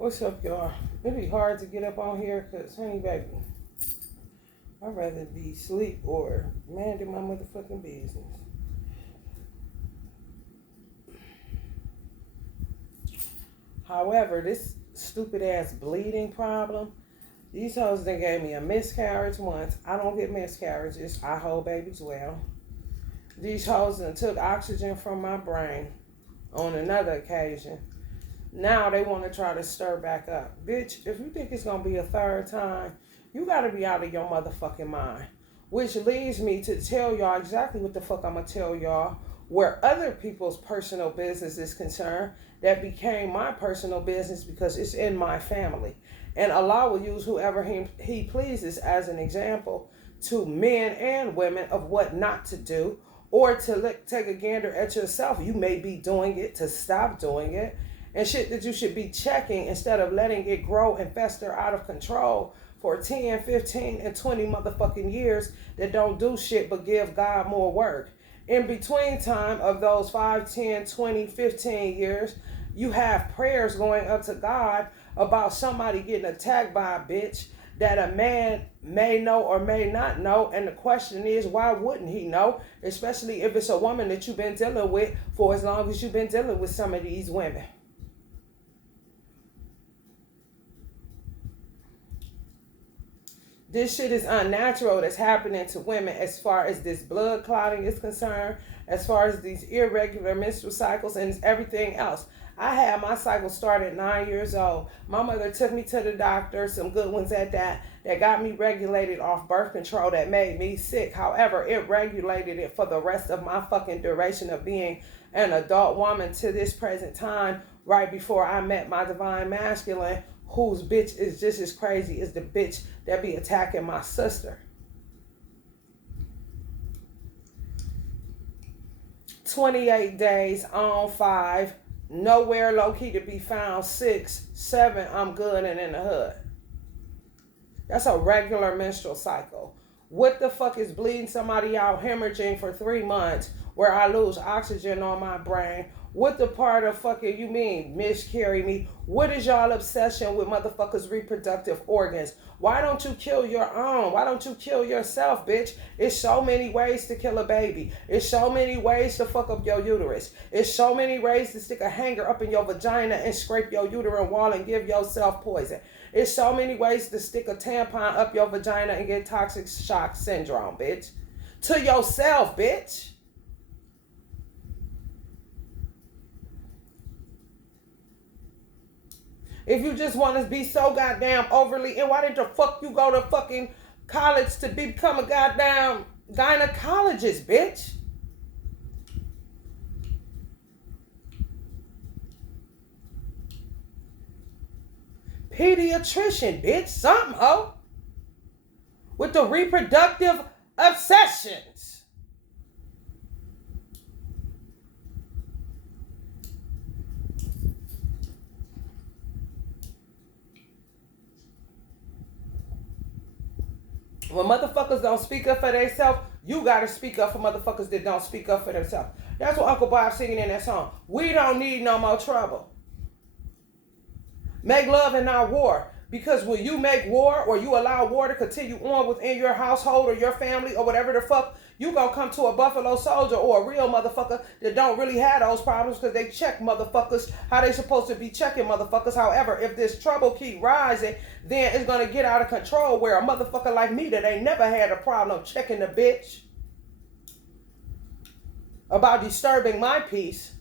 What's up, y'all? It be hard to get up on here because, honey, baby, I'd rather be asleep or minding my motherfucking business. However, this stupid ass bleeding problem, these hoes done gave me a miscarriage once. I don't get miscarriages. I hold babies well. These hoes done took oxygen from my brain on another occasion. Now they want to try to stir back up. Bitch, if you think it's going to be a third time, you got to be out of your motherfucking mind. Which leads me to tell y'all exactly what the fuck I'm going to tell y'all where other people's personal business is concerned that became my personal business because it's in my family. And Allah will use whoever he pleases as an example to men and women of what not to do, or to take a gander at yourself. You may be doing it, to stop doing it, and shit that you should be checking instead of letting it grow and fester out of control for 10, 15, and 20 motherfucking years that don't do shit but give God more work. In between time of those 5, 10, 20, 15 years, you have prayers going up to God about somebody getting attacked by a bitch that a man may know or may not know. And the question is, why wouldn't he know? Especially if it's a woman that you've been dealing with for as long as you've been dealing with some of these women. This shit is unnatural that's happening to women as far as this blood clotting is concerned, as far as these irregular menstrual cycles and everything else. I had my cycle start at 9 years old. My mother took me to the doctor, some good ones at that got me regulated off birth control that made me sick. However, it regulated it for the rest of my fucking duration of being an adult woman to this present time, right before I met my divine masculine, whose bitch is just as crazy as the bitch that be attacking my sister. 28 days on 5. Nowhere low-key to be found. 6, 7, I'm good and in the hood. That's a regular menstrual cycle. What the fuck is bleeding somebody out, hemorrhaging for 3 months, where I lose oxygen on my brain? What the part of fucking you mean miscarry me? What is y'all obsession with motherfuckers' reproductive organs? Why don't you kill your own? Why don't you kill yourself, bitch? It's so many ways to kill a baby. It's so many ways to fuck up your uterus. It's so many ways to stick a hanger up in your vagina and scrape your uterine wall and give yourself poison. It's so many ways to stick a tampon up your vagina and get toxic shock syndrome, bitch. To yourself, bitch. If you just want to be so goddamn overly, and why didn't the fuck you go to fucking college to become a goddamn gynecologist, bitch? Pediatrician, bitch. Something, ho. With the reproductive obsessions. When motherfuckers don't speak up for themselves, you gotta speak up for motherfuckers that don't speak up for themselves. That's what Uncle Bob singing in that song. We don't need no more trouble. Make love and not war. Because when you make war, or you allow war to continue on within your household or your family or whatever the fuck, you gonna come to a Buffalo Soldier or a real motherfucker that don't really have those problems because they check motherfuckers how they supposed to be checking motherfuckers. However, if this trouble keep rising, then it's gonna get out of control where a motherfucker like me that ain't never had a problem checking the bitch about disturbing my peace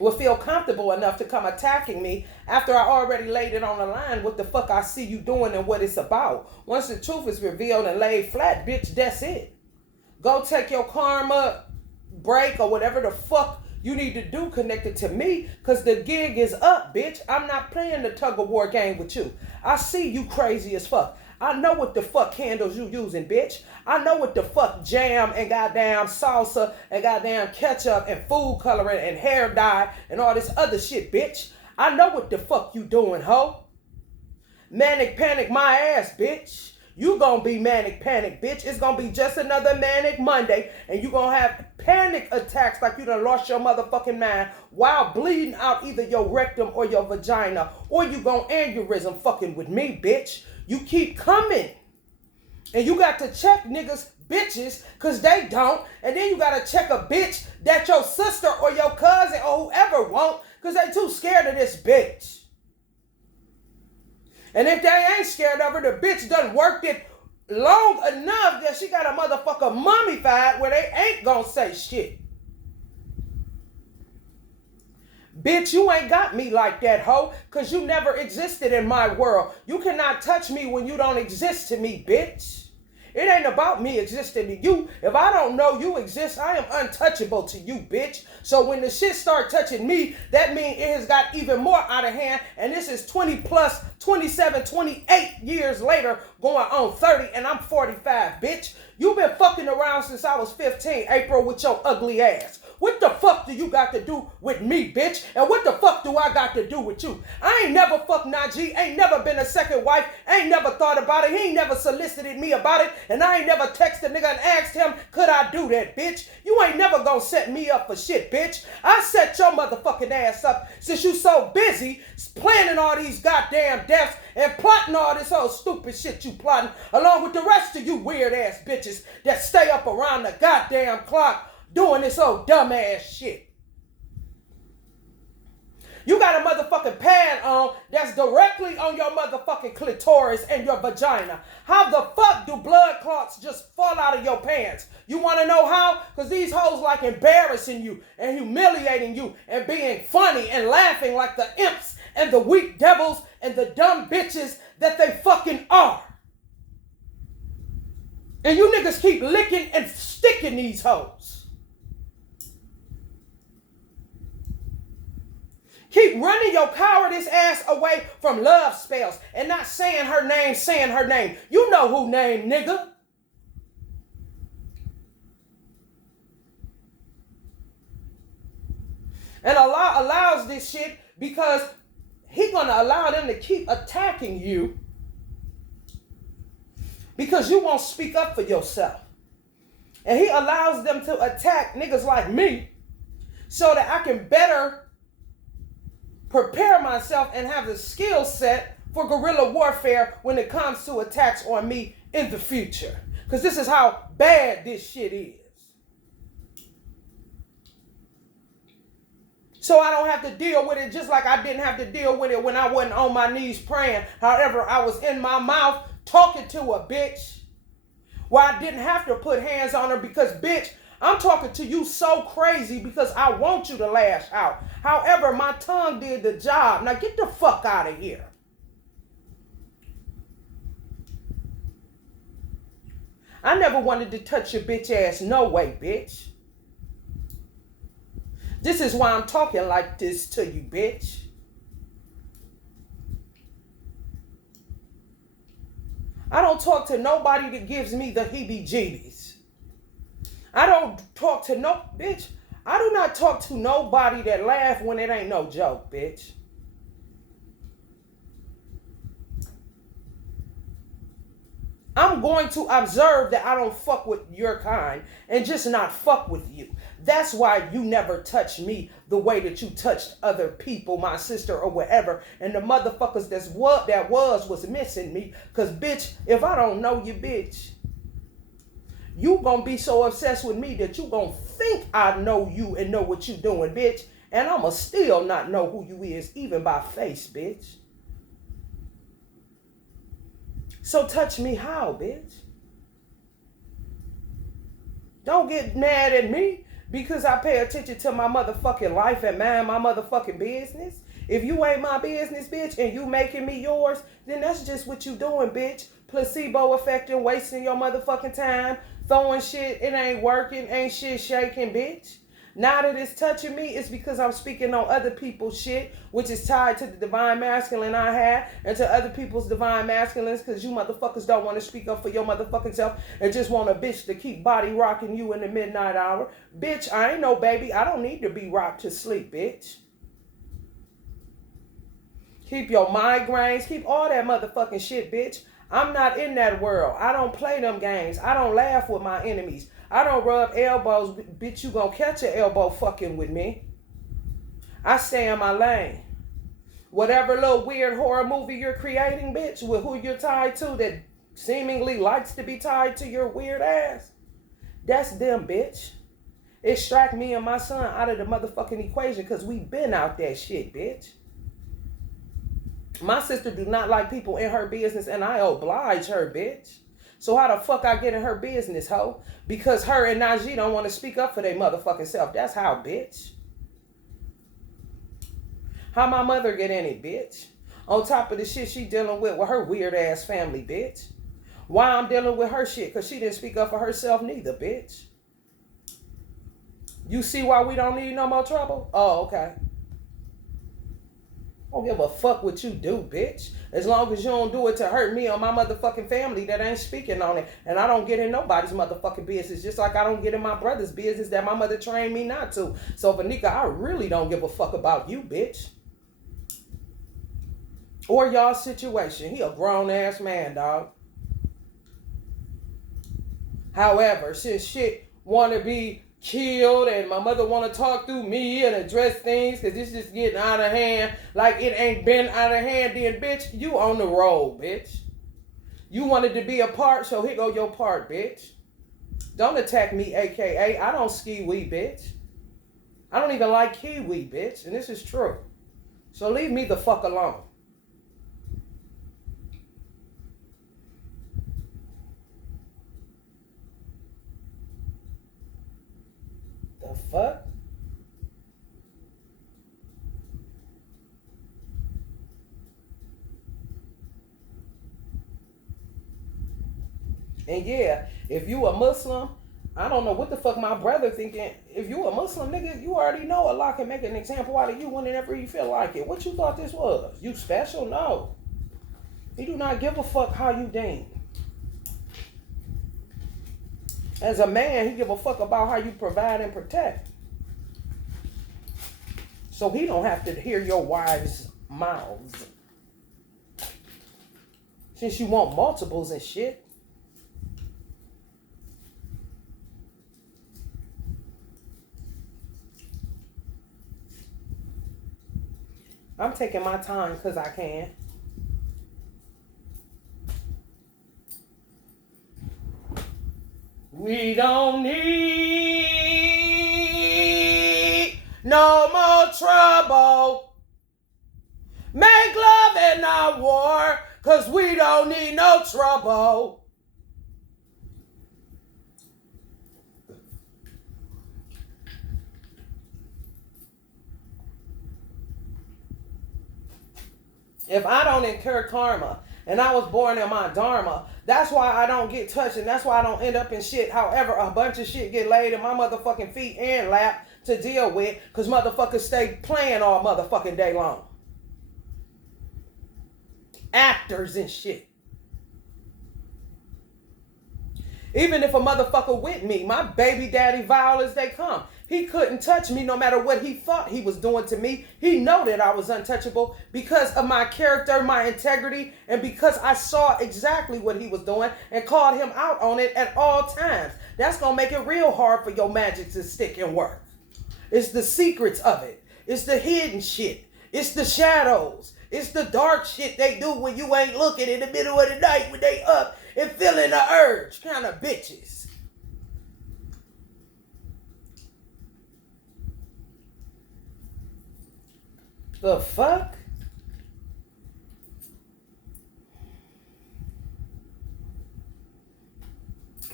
will feel comfortable enough to come attacking me after I already laid it on the line what the fuck I see you doing and what it's about. Once the truth is revealed and laid flat, bitch, that's it. Go take your karma break or whatever the fuck you need to do connected to me, because the gig is up, bitch. I'm not playing the tug of war game with you. I see you crazy as fuck. I know what the fuck candles you using, bitch. I know what the fuck jam and goddamn salsa and goddamn ketchup and food coloring and hair dye and all this other shit, bitch. I know what the fuck you doing, ho. Manic panic my ass, bitch. You gonna be manic panic, bitch. It's gonna be just another manic Monday, and you gonna have panic attacks like you done lost your motherfucking mind while bleeding out either your rectum or your vagina, or you gonna aneurysm fucking with me, bitch. You keep coming. And you got to check niggas, bitches, because they don't. And then you got to check a bitch that your sister or your cousin or whoever won't, because they too scared of this bitch. And if they ain't scared of her, the bitch done worked it long enough that she got a motherfucker mummified where they ain't gonna say shit. Bitch, you ain't got me like that, hoe, because you never existed in my world. You cannot touch me when you don't exist to me, bitch. It ain't about me existing to you. If I don't know you exist, I am untouchable to you, bitch. So when the shit start touching me, that means it has got even more out of hand. And this is 20 plus, 27, 28 years later, going on 30, and I'm 45, bitch. You been fucking around since I was 15, April, with your ugly ass. What the fuck do you got to do with me, bitch? And what the fuck do I got to do with you? I ain't never fucked Najee, ain't never been a second wife, ain't never thought about it, he ain't never solicited me about it, and I ain't never texted a nigga and asked him, could I do that, bitch? You ain't never gonna set me up for shit, bitch. I set your motherfucking ass up since you so busy planning all these goddamn deaths and plotting all this whole stupid shit you plotting, along with the rest of you weird ass bitches that stay up around the goddamn clock doing this old dumbass shit. You got a motherfucking pad on that's directly on your motherfucking clitoris and your vagina. How the fuck do blood clots just fall out of your pants? You want to know how? Because these hoes like embarrassing you and humiliating you and being funny and laughing like the imps and the weak devils and the dumb bitches that they fucking are. And you niggas keep licking and sticking these hoes. Keep running your cowardice ass away from love spells and not saying her name, You know who name, nigga. And Allah allows this shit because He gonna allow them to keep attacking you because you won't speak up for yourself. And He allows them to attack niggas like me so that I can better prepare myself and have the skill set for guerrilla warfare when it comes to attacks on me in the future. Because this is how bad this shit is. So I don't have to deal with it just like I didn't have to deal with it when I wasn't on my knees praying. However, I was in my mouth talking to a bitch where I didn't have to put hands on her because, bitch, I'm talking to you so crazy because I want you to lash out. However, my tongue did the job. Now get the fuck out of here. I never wanted to touch your bitch ass. No way, bitch. This is why I'm talking like this to you, bitch. I don't talk to nobody that gives me the heebie-jeebies. I don't talk to no, bitch. I do not talk to nobody that laugh when it ain't no joke, bitch. I'm going to observe that I don't fuck with your kind and just not fuck with you. That's why you never touched me the way that you touched other people, my sister or whatever. And the motherfuckers that was missing me. Because, bitch, if I don't know you, bitch, you gonna be so obsessed with me that you gonna think I know you and know what you doing, bitch. And I'ma still not know who you is, even by face, bitch. So touch me how, bitch? Don't get mad at me because I pay attention to my motherfucking life and mind my motherfucking business. If you ain't my business, bitch, and you making me yours, then that's just what you doing, bitch. Placebo effecting, wasting your motherfucking time, throwing shit, it ain't working, ain't shit shaking, bitch. Now that it's touching me, it's because I'm speaking on other people's shit, which is tied to the divine masculine I have, and to other people's divine masculines, because you motherfuckers don't want to speak up for your motherfucking self and just want a bitch to keep body rocking you in the midnight hour. Bitch, I ain't no baby. I don't need to be rocked to sleep, bitch. Keep your migraines, keep all that motherfucking shit, bitch. I'm not in that world. I don't play them games. I don't laugh with my enemies. I don't rub elbows. Bitch, you gonna catch an elbow fucking with me. I stay in my lane. Whatever little weird horror movie you're creating, bitch, with who you're tied to that seemingly likes to be tied to your weird ass, that's them, bitch. Extract me and my son out of the motherfucking equation because we been out that shit, bitch. My sister do not like people in her business and I oblige her, bitch. So how the fuck I get in her business, ho? Because her and Najee don't want to speak up for their motherfucking self. That's how, bitch. How my mother get in it, bitch? On top of the shit she dealing with her weird ass family, bitch. Why I'm dealing with her shit? Because she didn't speak up for herself neither, bitch. You see why we don't need no more trouble? Oh, okay. I don't give a fuck what you do, bitch. As long as you don't do it to hurt me or my motherfucking family that ain't speaking on it. And I don't get in nobody's motherfucking business. Just like I don't get in my brother's business that my mother trained me not to. So, Vanika, I really don't give a fuck about you, bitch. Or y'all situation. He a grown-ass man, dog. However, since shit want to be killed and my mother want to talk through me and address things because it's just getting out of hand like it ain't been out of hand, then bitch, you on the road, bitch. You wanted to be a part, so here go your part, bitch. Don't attack me, aka I don't ski-wee, bitch. I don't even like kiwi, bitch, and this is true. So leave me the fuck alone. The fuck? And yeah, if you a Muslim, I don't know what the fuck my brother thinking. If you a Muslim nigga, you already know Allah can make an example out of you whenever you feel like it. What you thought this was? You special? No. He do not give a fuck how you deem. As a man, he give a fuck about how you provide and protect. So he don't have to hear your wives' mouths. Since you want multiples and shit. I'm taking my time because I can. We don't need no more trouble. Make love and not war, because we don't need no trouble. If I don't incur karma, and I was born in my dharma, that's why I don't get touched, and that's why I don't end up in shit. However, a bunch of shit get laid in my motherfucking feet and lap to deal with, because motherfuckers stay playing all motherfucking day long. Actors and shit. Even if a motherfucker with me, my baby daddy vile as they come, he couldn't touch me no matter what he thought he was doing to me. He know that I was untouchable because of my character, my integrity, and because I saw exactly what he was doing and called him out on it at all times. That's going to make it real hard for your magic to stick and work. It's the secrets of it. It's the hidden shit. It's the shadows. It's the dark shit they do when you ain't looking in the middle of the night when they up and feeling the urge. Kind of bitches. The fuck?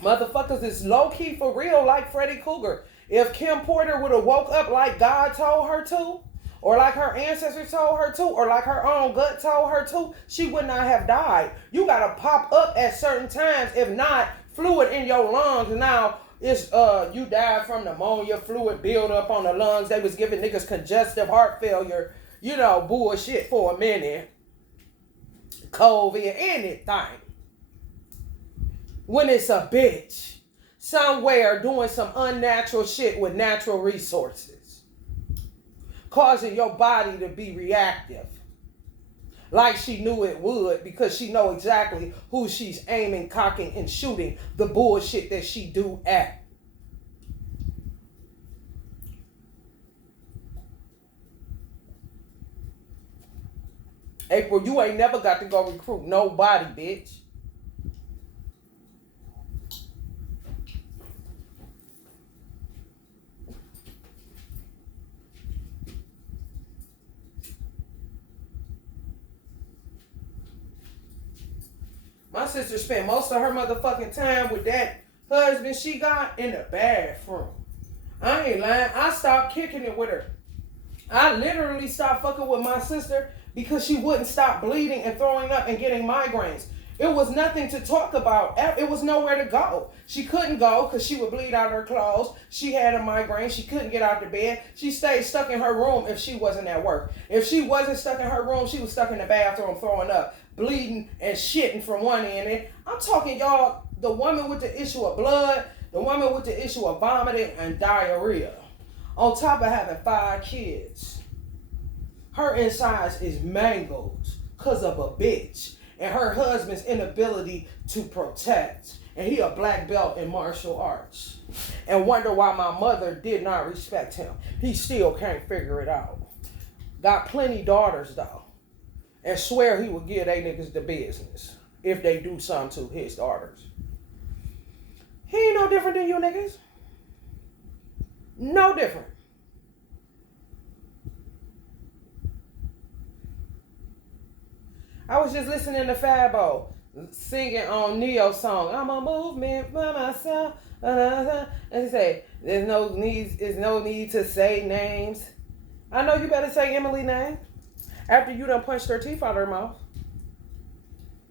Motherfuckers is low-key for real like Freddy Krueger. If Kim Porter would have woke up like God told her to, or like her ancestors told her to, or like her own gut told her to, she would not have died. You gotta pop up at certain times. If not, fluid in your lungs. Now, it's you died from pneumonia, fluid build up on the lungs. They was giving niggas congestive heart failure. You know, bullshit for a minute. COVID, anything. When it's a bitch somewhere doing some unnatural shit with natural resources, causing your body to be reactive. like she knew it would, because she know exactly who she's aiming, cocking, and shooting the bullshit that she do at. April, you ain't never got to go recruit nobody, bitch. My sister spent most of her motherfucking time with that husband she got in the bathroom. I ain't lying. I stopped kicking it with her. I literally stopped fucking with my sister because she wouldn't stop bleeding and throwing up and getting migraines. It was nothing to talk about. It was nowhere to go. She couldn't go because she would bleed out her clothes. She had a migraine. She couldn't get out of bed. She stayed stuck in her room if she wasn't at work. If she wasn't stuck in her room, she was stuck in the bathroom throwing up, bleeding and shitting from one end. And I'm talking, y'all, the woman with the issue of blood, the woman with the issue of vomiting and diarrhea, on top of having 5 kids. Her insides is mangled because of a bitch and her husband's inability to protect. And he a black belt in martial arts. And wonder why my mother did not respect him. He still can't figure it out. Got plenty daughters though. And swear he would give they niggas the business if they do something to his daughters. He ain't no different than you niggas. No different. I was just listening to Fabo singing on Neo's song, I'm a movement by myself. And he say, there's no need to say names. I know you better say Emily's name after you done punched her teeth out of her mouth.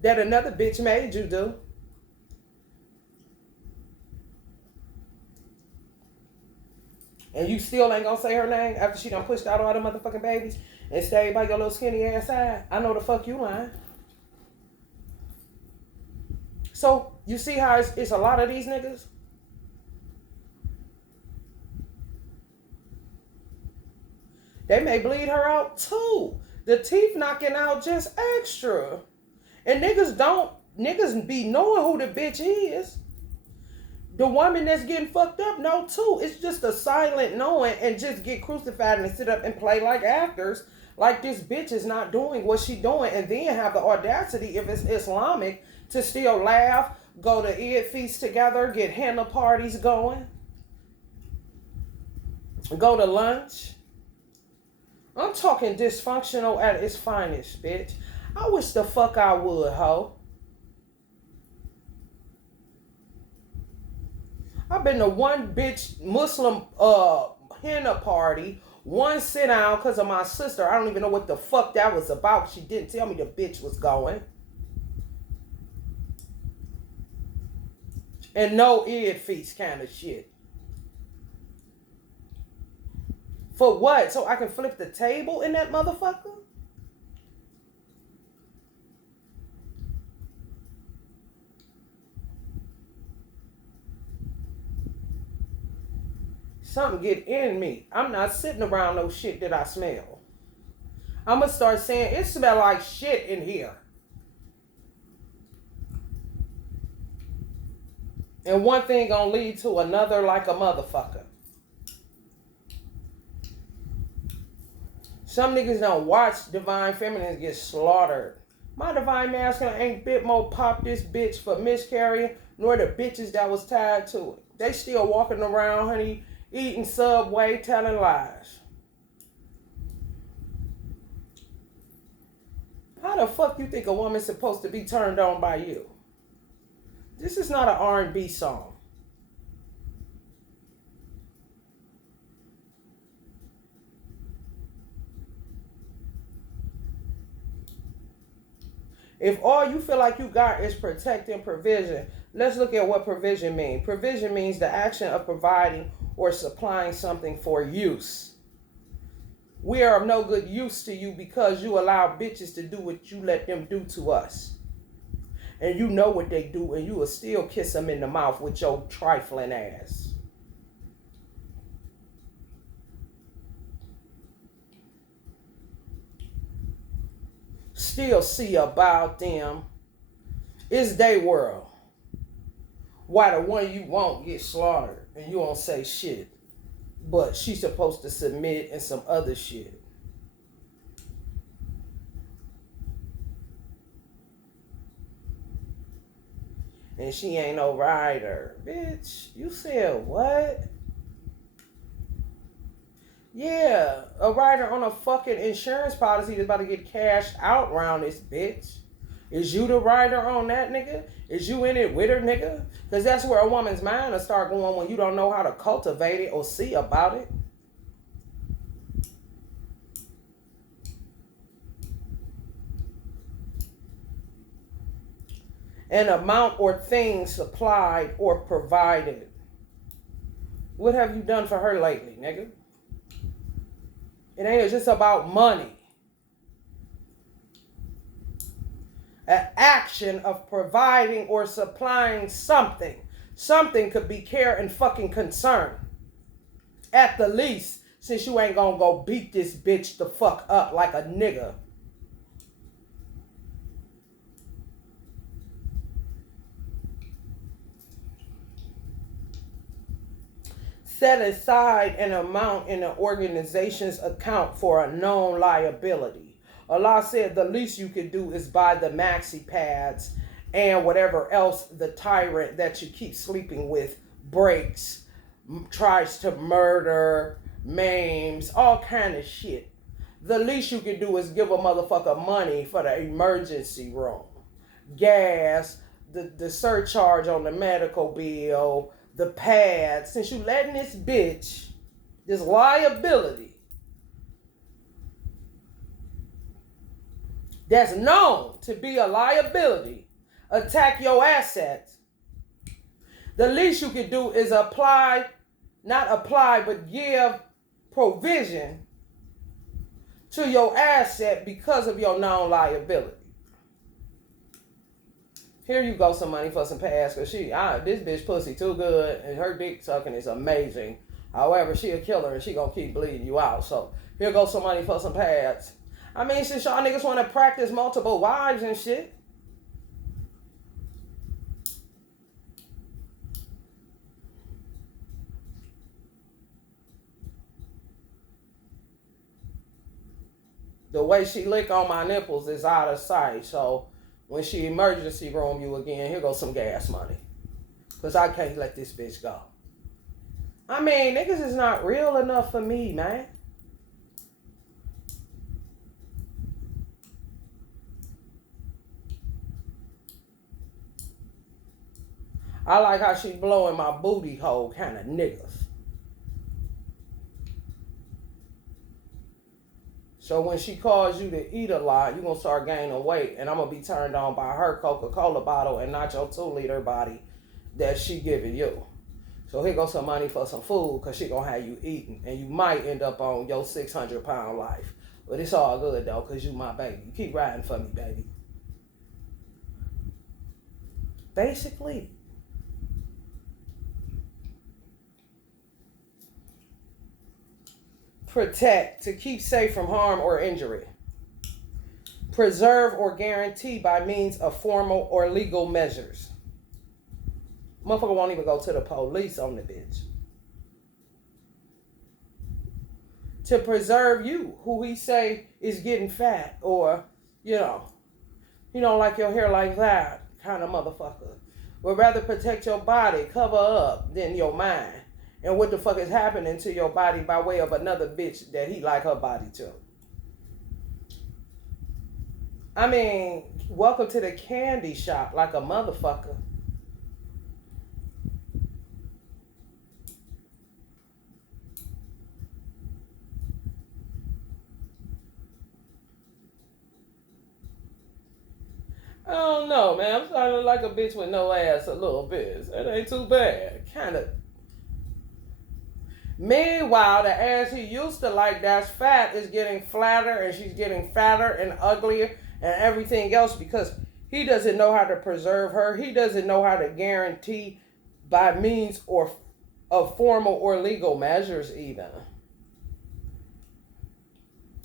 That another bitch made you do. And you still ain't gonna say her name after she done pushed out all the motherfucking babies and stayed by your little skinny ass side. I know the fuck you lying. So, you see how it's a lot of these niggas? They may bleed her out too. The teeth knocking out just extra. And niggas be knowing who the bitch is. The woman that's getting fucked up know too. It's just a silent knowing and just get crucified and sit up and play like actors. Like this bitch is not doing what she doing, and then have the audacity, if it's Islamic, to still laugh, go to Eid feasts together, get henna parties going, go to lunch. I'm talking dysfunctional at its finest, bitch. I wish the fuck I would, ho. I've been to one bitch Muslim henna party, one sit down because of my sister. I don't even know what the fuck that was about. She didn't tell me the bitch was going. And no Eid feast kind of shit. For what? So I can flip the table in that motherfucker? Something get in me. I'm not sitting around no shit that I smell. I'm going to start saying, it smell like shit in here. And one thing gonna lead to another like a motherfucker. Some niggas don't watch Divine Feminines get slaughtered. My Divine Masculine ain't bit more pop this bitch for miscarrying, nor the bitches that was tied to it. They still walking around, honey, eating Subway, telling lies. How the fuck you think a woman's supposed to be turned on by you? This is not an R&B song. If all you feel like you got is protect and provision, let's look at what provision means. Provision means the action of providing or supplying something for use. We are of no good use to you because you allow bitches to do what you let them do to us. And you know what they do, and you will still kiss them in the mouth with your trifling ass. still see about them. It's their world. Why the one you want gets slaughtered and you don't say shit. But she's supposed to submit and some other shit. And she ain't no rider. Bitch, you said what? Yeah, a rider on a fucking insurance policy that's about to get cashed out around this bitch. Is you the rider on that, nigga? Is you in it with her, nigga? Because that's where a woman's mind will start going when you don't know how to cultivate it or see about it. An amount or thing supplied or provided. What have you done for her lately, nigga? It ain't just about money. An action of providing or supplying something. Something could be care and fucking concern. At the least, since you ain't gonna go beat this bitch the fuck up like a nigga. Set aside an amount in an organization's account for a known liability. Allah said the least you could do is buy the maxi pads and whatever else the tyrant that you keep sleeping with breaks, tries to murder, maims, all kind of shit. The least you could do is give a motherfucker money for the emergency room, gas, the surcharge on the medical bill, the pads. Since you letting this bitch, this liability that's known to be a liability, attack your assets, the least you could do is but give provision to your asset because of your known liability. Here you go, some money for some pads, because this bitch pussy too good, and her dick sucking is amazing. However, she a killer, and she gonna keep bleeding you out. So, here goes some money for some pads. I mean, since y'all niggas want to practice multiple wives and shit. The way she lick on my nipples is out of sight, so when she emergency room you again, here goes some gas money. Because I can't let this bitch go. I mean, niggas is not real enough for me, man. I like how she blowing my booty hole kind of niggas. So when she calls you to eat a lot, you're going to start gaining weight. And I'm going to be turned on by her Coca-Cola bottle and not your 2-liter body that she giving you. So here goes some money for some food because she going to have you eating. And you might end up on your 600-pound life. But it's all good, though, because you my baby. You keep riding for me, baby. Basically. Protect, to keep safe from harm or injury. Preserve or guarantee by means of formal or legal measures. Motherfucker won't even go to the police on the bitch. To preserve you, who he say is getting fat, or, you don't like your hair like that kind of motherfucker. Would rather protect your body, cover up, than your mind. And what the fuck is happening to your body by way of another bitch that he like her body to? I mean, welcome to the candy shop like a motherfucker. I don't know, man. I'm starting to like a bitch with no ass a little bit. That ain't too bad. Kind of. Meanwhile, the ass he used to like that's fat is getting flatter, and she's getting fatter and uglier and everything else because he doesn't know how to preserve her. He doesn't know how to guarantee by means or of formal or legal measures even.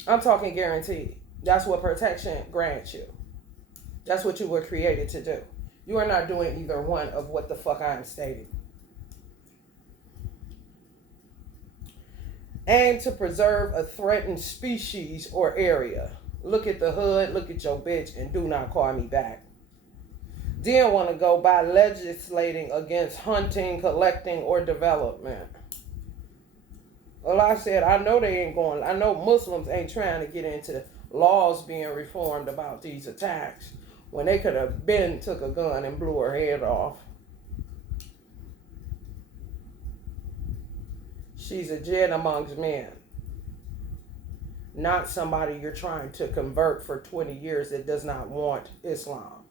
I'm talking guaranteed. That's what protection grants you. That's what you were created to do. You are not doing either one of what the fuck I am stating. Aim to preserve a threatened species or area. Look at the hood, look at your bitch, and do not call me back. Then want to go by legislating against hunting, collecting, or development. Well, I said, I know they ain't going, I know Muslims ain't trying to get into laws being reformed about these attacks when they could have been took a gun and blew her head off. She's a jinn amongst men, not somebody you're trying to convert for 20 years that does not want Islam.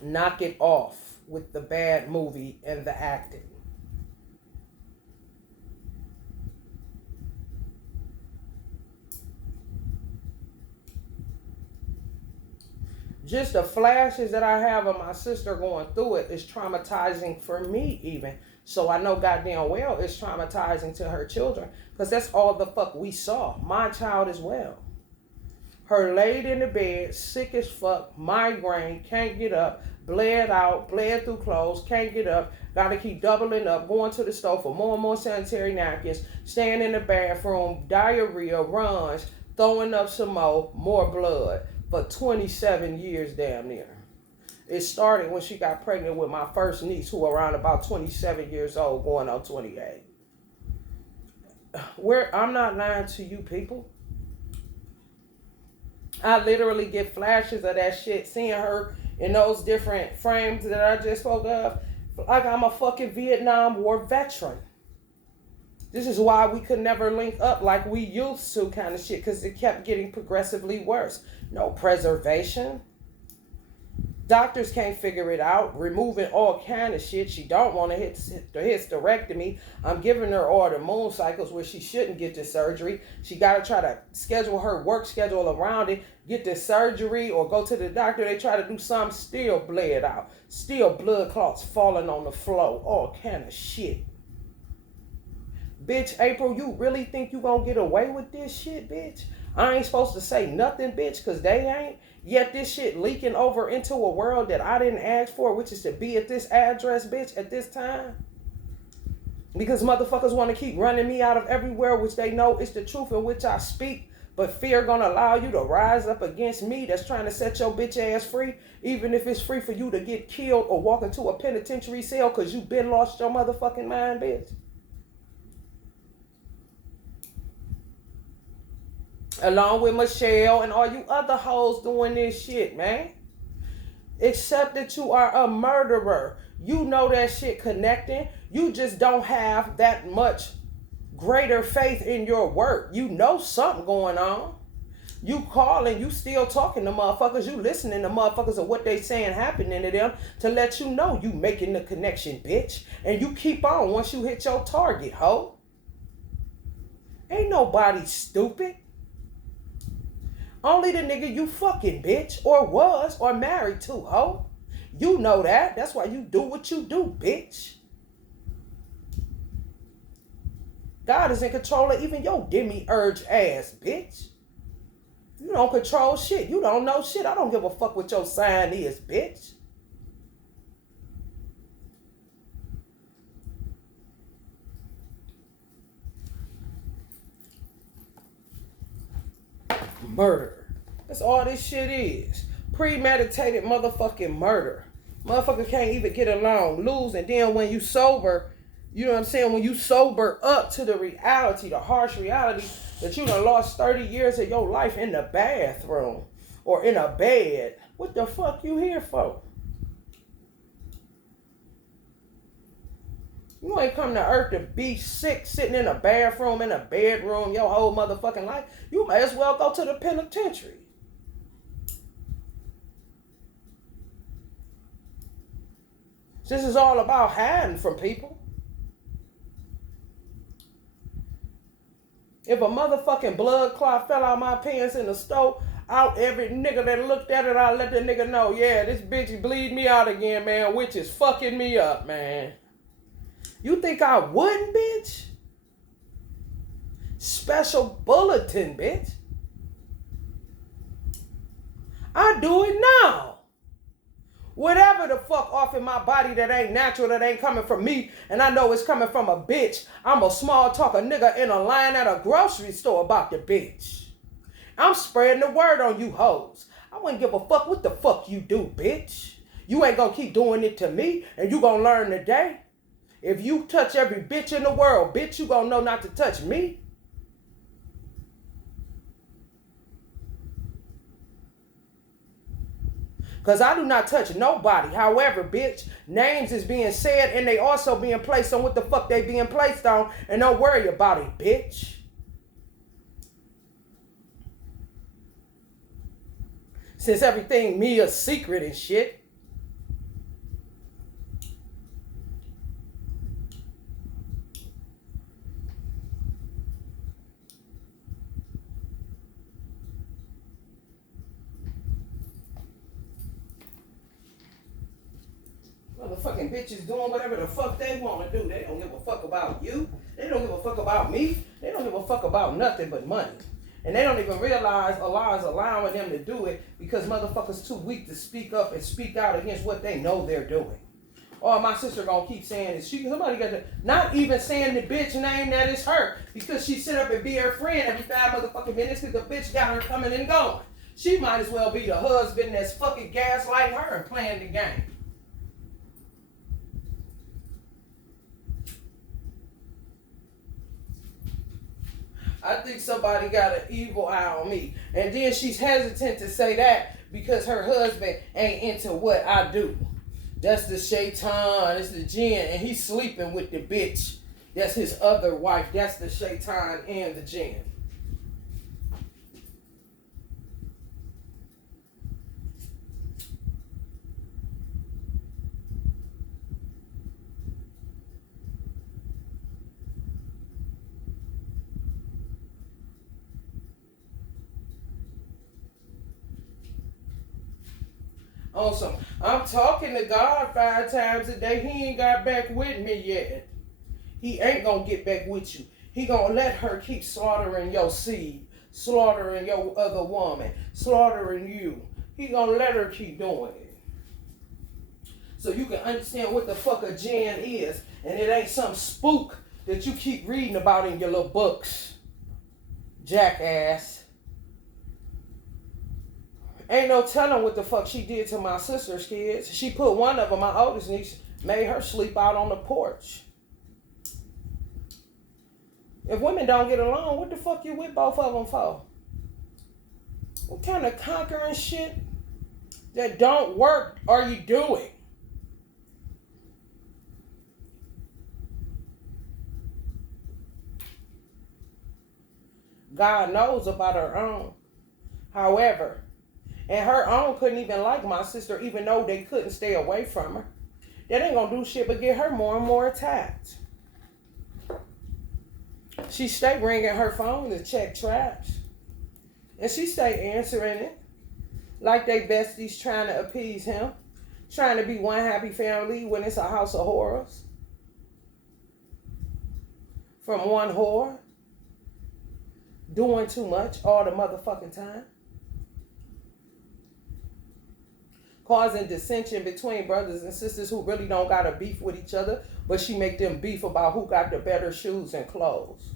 Knock it off with the bad movie and the acting. Just the flashes that I have of my sister going through it is traumatizing for me even. So I know goddamn well it's traumatizing to her children. Because that's all the fuck we saw. My child as well. Her laid in the bed, sick as fuck, migraine, can't get up, bled out, bled through clothes, can't get up, gotta keep doubling up, going to the store for more and more sanitary napkins, staying in the bathroom, diarrhea, runs, throwing up some more blood. For 27 years damn near. It started when she got pregnant with my first niece, who around about 27 years old, going on 28. I'm not lying to you people. I literally get flashes of that shit, seeing her in those different frames that I just spoke of, like I'm a fucking Vietnam War veteran. This is why we could never link up like we used to kind of shit, because it kept getting progressively worse. No preservation. Doctors can't figure it out. Removing all kind of shit. She don't want to hit the hysterectomy. I'm giving her all the moon cycles where she shouldn't get the surgery. She got to try to schedule her work schedule around it, get the surgery or go to the doctor. They try to do something, still bled out. Still blood clots falling on the floor. All kind of shit. Bitch, April, you really think you gonna get away with this shit, bitch? I ain't supposed to say nothing, bitch, because they ain't. Yet this shit leaking over into a world that I didn't ask for, which is to be at this address, bitch, at this time. Because motherfuckers want to keep running me out of everywhere, which they know is the truth in which I speak. But fear gonna allow you to rise up against me that's trying to set your bitch ass free, even if it's free for you to get killed or walk into a penitentiary cell because you been lost your motherfucking mind, bitch. Along with Michelle and all you other hoes doing this shit, man. Except that you are a murderer. You know that shit connecting. You just don't have that much greater faith in your work. You know something going on. You calling, you still talking to motherfuckers. You listening to motherfuckers of what they saying happening to them to let you know you making the connection, bitch. And you keep on once you hit your target, ho. Ain't nobody stupid. Only the nigga you fucking, bitch, or was, or married to, ho. You know that. That's why you do what you do, bitch. God is in control of even your demiurge ass, bitch. You don't control shit. You don't know shit. I don't give a fuck what your sign is, bitch. Murder. That's all this shit is. Premeditated motherfucking murder. Motherfucker can't even get along, lose, and then when you sober, you know what I'm saying? When you sober up to the reality, the harsh reality that you done lost 30 years of your life in the bathroom or in a bed. What the fuck you here for? You ain't come to earth to be sick, sitting in a bathroom, in a bedroom, your whole motherfucking life. You may as well go to the penitentiary. This is all about hiding from people. If a motherfucking blood clot fell out my pants in the stove, out every nigga that looked at it, I let the nigga know, yeah, this bitch bleed me out again, man, which is fucking me up, man. You think I wouldn't, bitch? special bulletin, bitch. I do it now. Whatever the fuck off in my body that ain't natural, that ain't coming from me, and I know it's coming from a bitch, I'm a small talk a nigga in a line at a grocery store about the bitch. I'm spreading the word on you hoes. I wouldn't give a fuck what the fuck you do, bitch. You ain't gonna keep doing it to me, and you gonna learn today. If you touch every bitch in the world, bitch, you gonna know not to touch me. Because I do not touch nobody. However, bitch, names is being said and they also being placed on what the fuck they being placed on. And don't worry about it, bitch. Since everything me a secret and shit. Motherfucking bitches doing whatever the fuck they want to do. They don't give a fuck about you. They don't give a fuck about me. They don't give a fuck about nothing but money. And they don't even realize Allah is allowing them to do it because motherfuckers too weak to speak up and speak out against what they know they're doing. Or my sister gonna keep saying this. Somebody got to, not even saying the bitch name that is her because she sit up and be her friend every 5 motherfucking minutes because the bitch got her coming and going. She might as well be the husband that's fucking gaslighting her and playing the game. I think somebody got an evil eye on me. And then she's hesitant to say that because her husband ain't into what I do. That's the shaitan, it's the jinn, and he's sleeping with the bitch. That's his other wife. That's the shaitan and the jinn. Awesome. I'm talking to God 5 times a day. He ain't got back with me yet. He ain't gonna get back with you. He gonna let her keep slaughtering your seed, slaughtering your other woman, slaughtering you. He gonna let her keep doing it. So you can understand what the fuck a jinn is. And it ain't some spook that you keep reading about in your little books. Jackass. Ain't no telling what the fuck she did to my sister's kids. She put one of them, my oldest niece, made her sleep out on the porch. If women don't get along, what the fuck you with both of them for? What kind of conquering shit that don't work are you doing? God knows about her own. However, and her own couldn't even like my sister, even though they couldn't stay away from her. That ain't gonna do shit but get her more and more attacked. She stay ringing her phone to check traps. And she stay answering it. Like they besties trying to appease him. Trying to be one happy family when it's a house of horrors. From one whore. Doing too much all the motherfucking time. Causing dissension between brothers and sisters who really don't got a beef with each other, but she make them beef about who got the better shoes and clothes.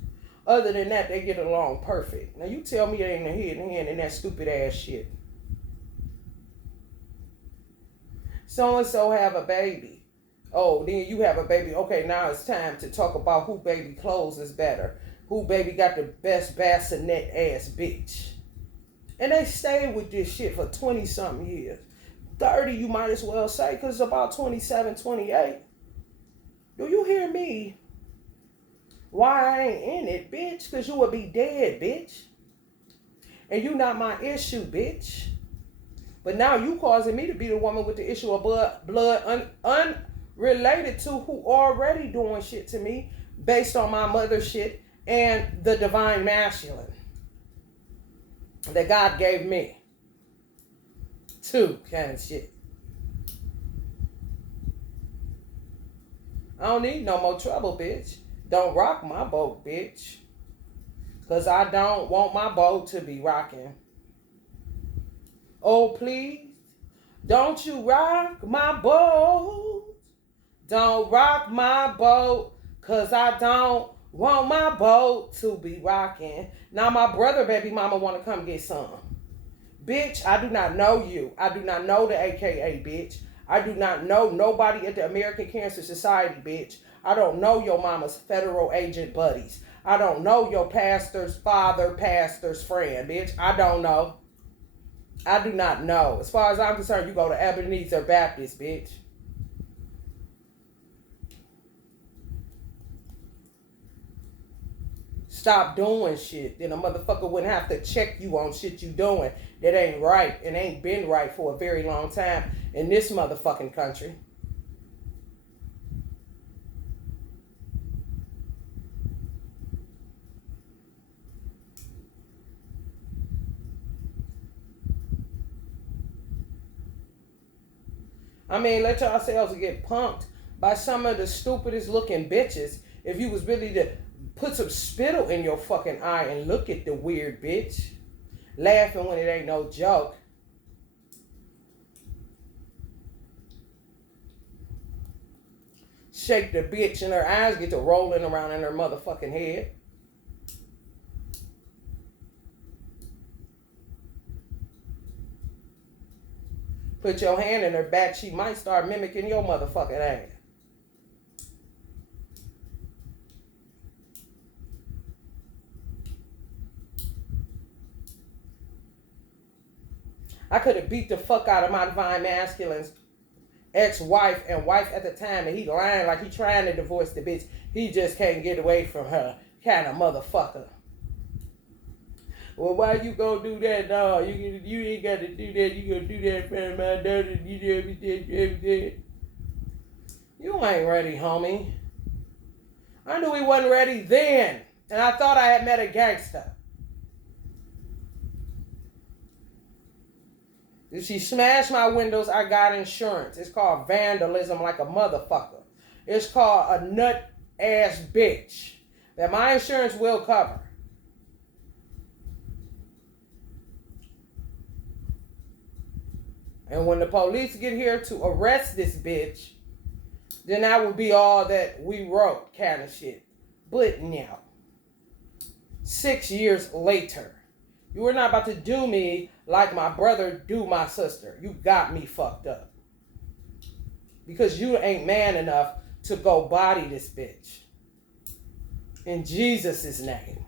Other than that, they get along perfect. Now you tell me they ain't a head and hand in that stupid ass shit. So-and-so have a baby. Oh, then you have a baby. Okay, now it's time to talk about who baby clothes is better. Who baby got the best bassinet ass bitch. And they stayed with this shit for 20-something years. 30, you might as well say, because it's about 27, 28. Do you hear me? Why I ain't in it, bitch? Because you would be dead, bitch. And you not my issue, bitch. But now you causing me to be the woman with the issue of blood unrelated to who already doing shit to me based on my mother shit and the divine masculine that God gave me. 2 kind of shit. I don't need no more trouble, bitch. Don't rock my boat, bitch. Cause I don't want my boat to be rocking. Oh, please, don't you rock my boat. Don't rock my boat, cause I don't want my boat to be rocking. Now my brother baby mama want to come get some. Bitch, I do not know you. I do not know the AKA, bitch. I do not know nobody at the American Cancer Society, bitch. I don't know your mama's federal agent buddies. I don't know your pastor's father, pastor's friend, bitch. I don't know. I do not know. As far as I'm concerned, you go to Ebenezer Baptist, bitch. Stop doing shit. Then a motherfucker wouldn't have to check you on shit you doing that ain't right and ain't been right for a very long time in this motherfucking country. I mean, let yourselves get punked by some of the stupidest looking bitches if you was really to put some spittle in your fucking eye and look at the weird bitch. Laughing when it ain't no joke. Shake the bitch and her eyes get to rolling around in her motherfucking head. Put your hand in her back, she might start mimicking your motherfucking ass. I could have beat the fuck out of my divine masculine's ex-wife and wife at the time, and he lying like he trying to divorce the bitch. He just can't get away from her kind of motherfucker. Well, why you gonna do that, dog? You ain't got to do that. You gonna do that for my daughter. You do everything. You ain't ready, homie. I knew he wasn't ready then, and I thought I had met a gangster. If she smashed my windows, I got insurance. It's called vandalism like a motherfucker. It's called a nut ass bitch that my insurance will cover. And when the police get here to arrest this bitch, then that would be all that we wrote kind of shit. But now, 6 years later, you are not about to do me like my brother do my sister. You got me fucked up. Because you ain't man enough to go body this bitch. In Jesus' name.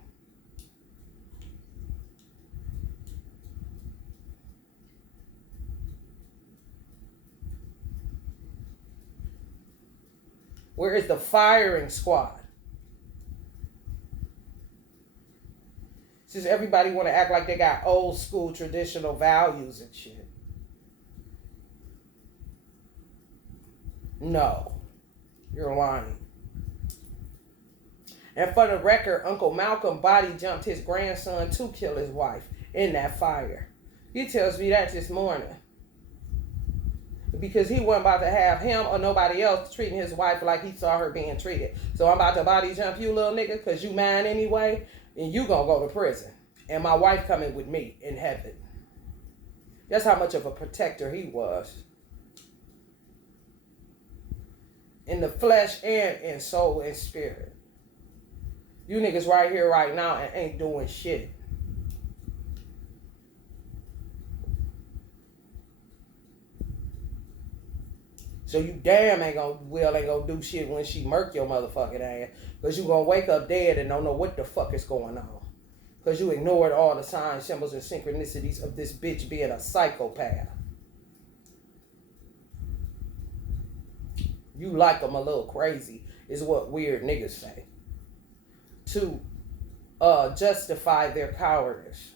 Where is the firing squad? Since everybody want to act like they got old school traditional values and shit. No. You're lying. And for the record, Uncle Malcolm body jumped his grandson to kill his wife in that fire. He tells me that this morning. Because he wasn't about to have him or nobody else treating his wife like he saw her being treated. So I'm about to body jump you, little nigga, because you mine anyway, and you gonna go to prison. And my wife coming with me in heaven. That's how much of a protector he was. In the flesh and in soul and spirit. You niggas right here, right now, and ain't doing shit. So you damn ain't gonna do shit when she murk your motherfucking ass. Because you gonna wake up dead and don't know what the fuck is going on. Because you ignored all the signs, symbols, and synchronicities of this bitch being a psychopath. You like them a little crazy, is what weird niggas say. To justify their cowardice.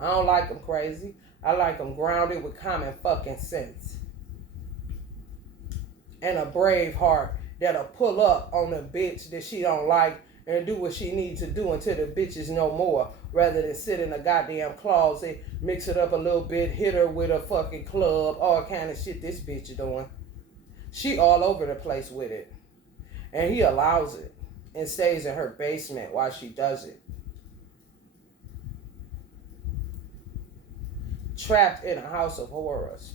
I don't like them crazy. I like them grounded with common fucking sense. And a brave heart that'll pull up on a bitch that she don't like and do what she needs to do until the bitch is no more. Rather than sit in a goddamn closet, mix it up a little bit, hit her with a fucking club, all kind of shit this bitch is doing. She all over the place with it. And he allows it and stays in her basement while she does it. Trapped in a house of horrors.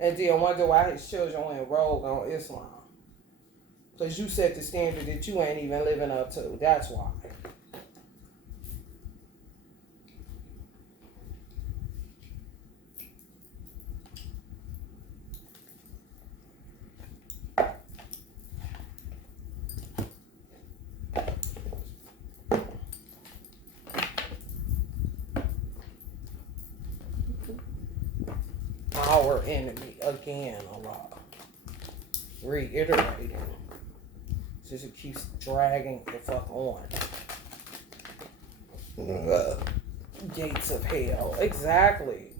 And then wonder why his children went rogue on Islam. Because you set the standard that you ain't even living up to. That's why. Our enemy again, Allah. Reiterating. Just it keeps dragging the fuck on. Gates of hell. Exactly.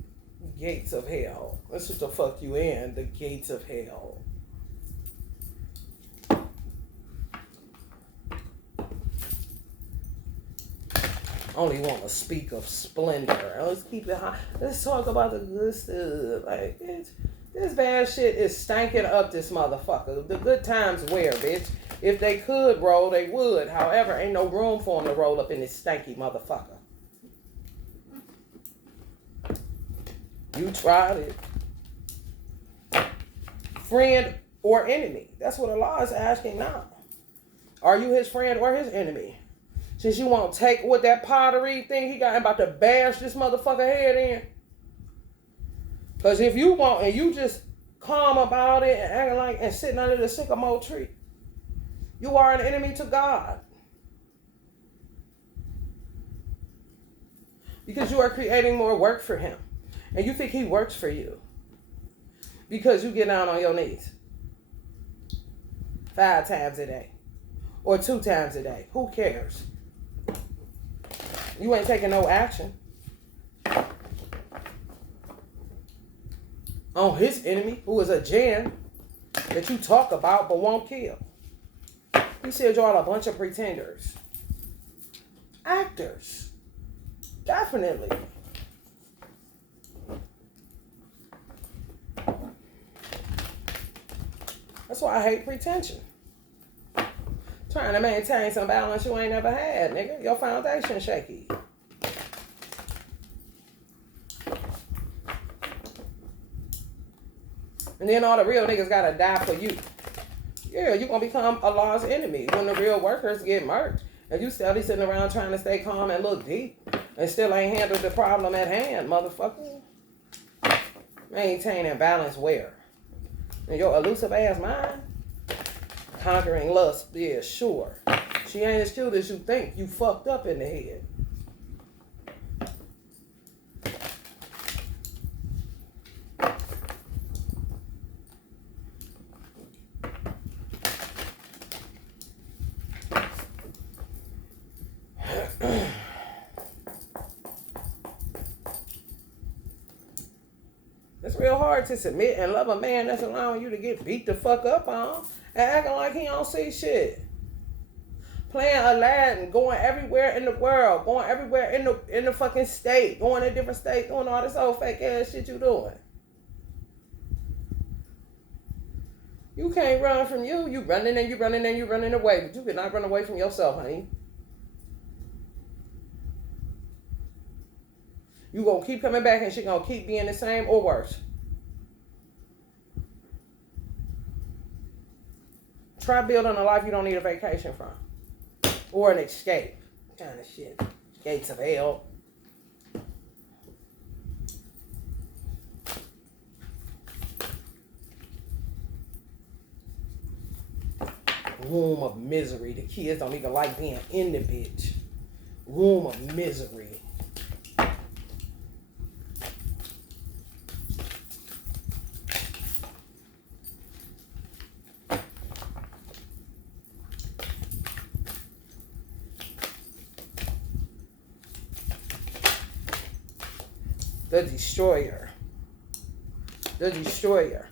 Gates of hell. That's what the fuck you in. The gates of hell. Only want to speak of splendor. Let's keep it high. Let's talk about the good stuff. Like, this bad shit is stanking up this motherfucker. The good times where, bitch? If they could roll, they would. However, ain't no room for them to roll up in this stanky motherfucker. You tried it. Friend or enemy? That's what Allah is asking now. Are you his friend or his enemy? Since you won't take what that pottery thing he got and about to bash this motherfucker head in. Because if you want and you just calm about it and acting like and sitting under the sycamore tree, you are an enemy to God. Because you are creating more work for him. And you think he works for you. Because you get down on your knees 5 times a day. Or 2 times a day. Who cares? You ain't taking no action on his enemy, who is a jinn that you talk about but won't kill. He said y'all a bunch of pretenders. Actors. Definitely. That's why I hate pretension. Trying to maintain some balance you ain't never had, nigga. Your foundation shaky. And then all the real niggas gotta die for you. Yeah, you gonna become Allah's enemy when the real workers get murked. And you still be sitting around trying to stay calm and look deep. And still ain't handled the problem at hand, motherfucker. Maintaining balance where? In your elusive ass mind? Conquering lust, yeah, sure. She ain't as cute as you think. You fucked up in the head. It's real hard to submit and love a man that's allowing you to get beat the fuck up on and acting like he don't see shit. Playing Aladdin, going everywhere in the world, going everywhere in the fucking state, going to different states, doing all this old fake ass shit you doing. You can't run from you. You running and you running and you running away, but you cannot run away from yourself, honey. You gonna keep coming back and shit gonna keep being the same or worse. Try building a life you don't need a vacation from. Or an escape. Kind of shit. Gates of hell. Womb of misery. The kids don't even like being in the bitch. Womb of misery. The destroyer. The destroyer.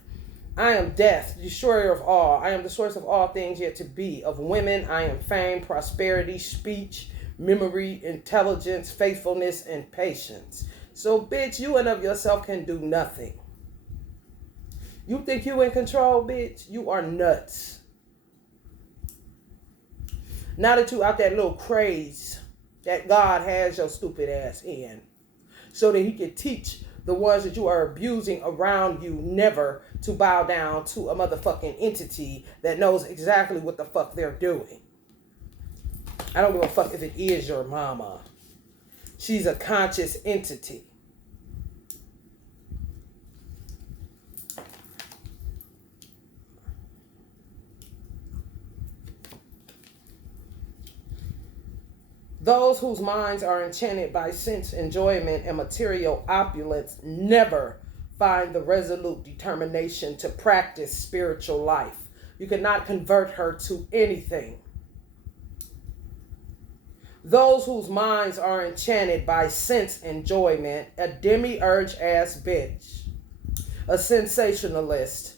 I am death, the destroyer of all. I am the source of all things yet to be. Of women, I am fame, prosperity, speech, memory, intelligence, faithfulness, and patience. So, bitch, you and of yourself can do nothing. You think you in control, bitch? You are nuts. Now that you out that little craze that God has your stupid ass in, so that he can teach the ones that you are abusing around you never to bow down to a motherfucking entity that knows exactly what the fuck they're doing. I don't give a fuck if it is your mama. She's a conscious entity. Those whose minds are enchanted by sense enjoyment and material opulence never find the resolute determination to practice spiritual life. You cannot convert her to anything. Those whose minds are enchanted by sense enjoyment, a demiurge ass bitch, a sensationalist,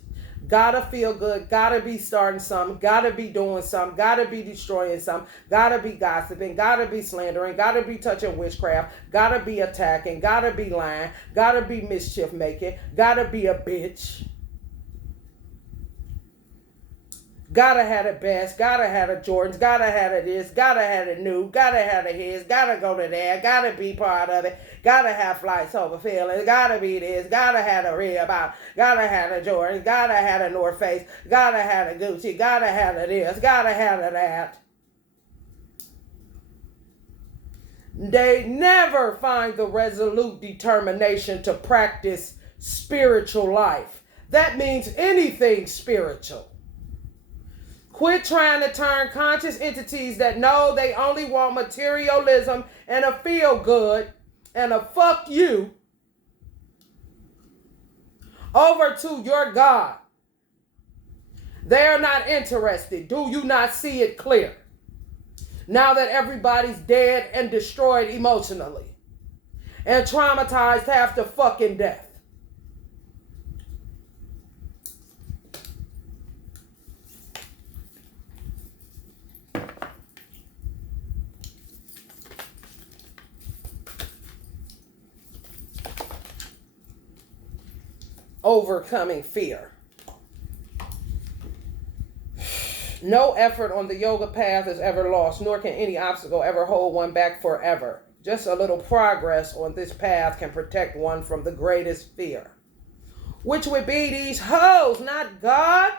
gotta feel good, gotta be starting something, gotta be doing something, gotta be destroying something, gotta be gossiping, gotta be slandering, gotta be touching witchcraft, gotta be attacking, gotta be lying, gotta be mischief making, gotta be a bitch. Gotta have the best, gotta have the Jordans, gotta have the this, gotta have the new, gotta have the his, gotta go to that, gotta be part of it, gotta have flights over feelings, gotta be this, gotta have the Reebok, gotta have the Jordans, gotta have the North Face, gotta have the Gucci, gotta have the this, gotta have the that. They never find the resolute determination to practice spiritual life. That means anything spiritual. Quit trying to turn conscious entities that know they only want materialism and a feel good and a fuck you over to your God. They're not interested. Do you not see it clear? Now that everybody's dead and destroyed emotionally and traumatized half to fucking death. Overcoming fear. No effort on the yoga path is ever lost, nor can any obstacle ever hold one back forever. Just a little progress on this path can protect one from the greatest fear, which would be these hoes, not God.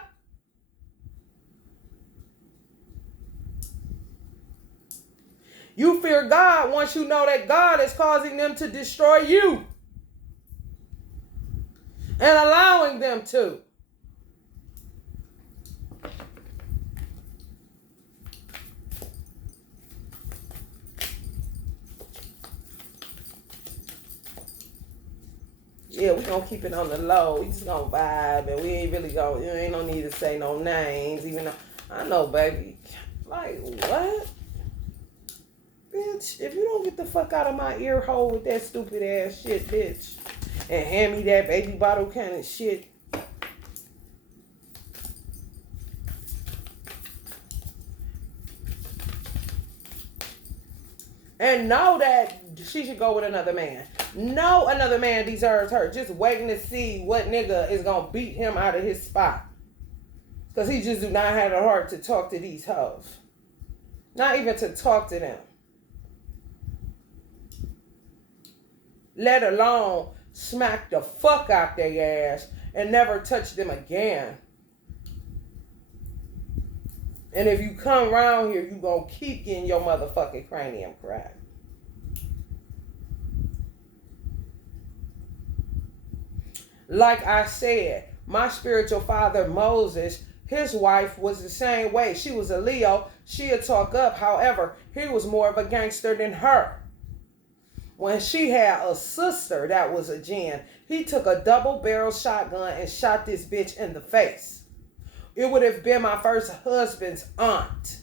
You fear God once you know that God is causing them to destroy you and allowing them to. Yeah, we gonna keep it on the low. We just gonna vibe, and we ain't really gonna, you ain't no need to say no names, even though, I know, baby. Like, what? Bitch, if you don't get the fuck out of my ear hole with that stupid ass shit, bitch, and hand me that baby bottle kind of shit. And know that she should go with another man. No, another man deserves her. Just waiting to see what nigga is gonna beat him out of his spot. Because he just do not have the heart to talk to these hoes. Not even to talk to them. Let alone smack the fuck out their ass and never touch them again. And if you come around here, you gonna keep getting your motherfucking cranium cracked. Like I said, my spiritual father, Moses, his wife was the same way. She was a Leo. She'd talk up. However, he was more of a gangster than her. When she had a sister that was a Jinn, he took a double-barrel shotgun and shot this bitch in the face. It would have been my first husband's aunt.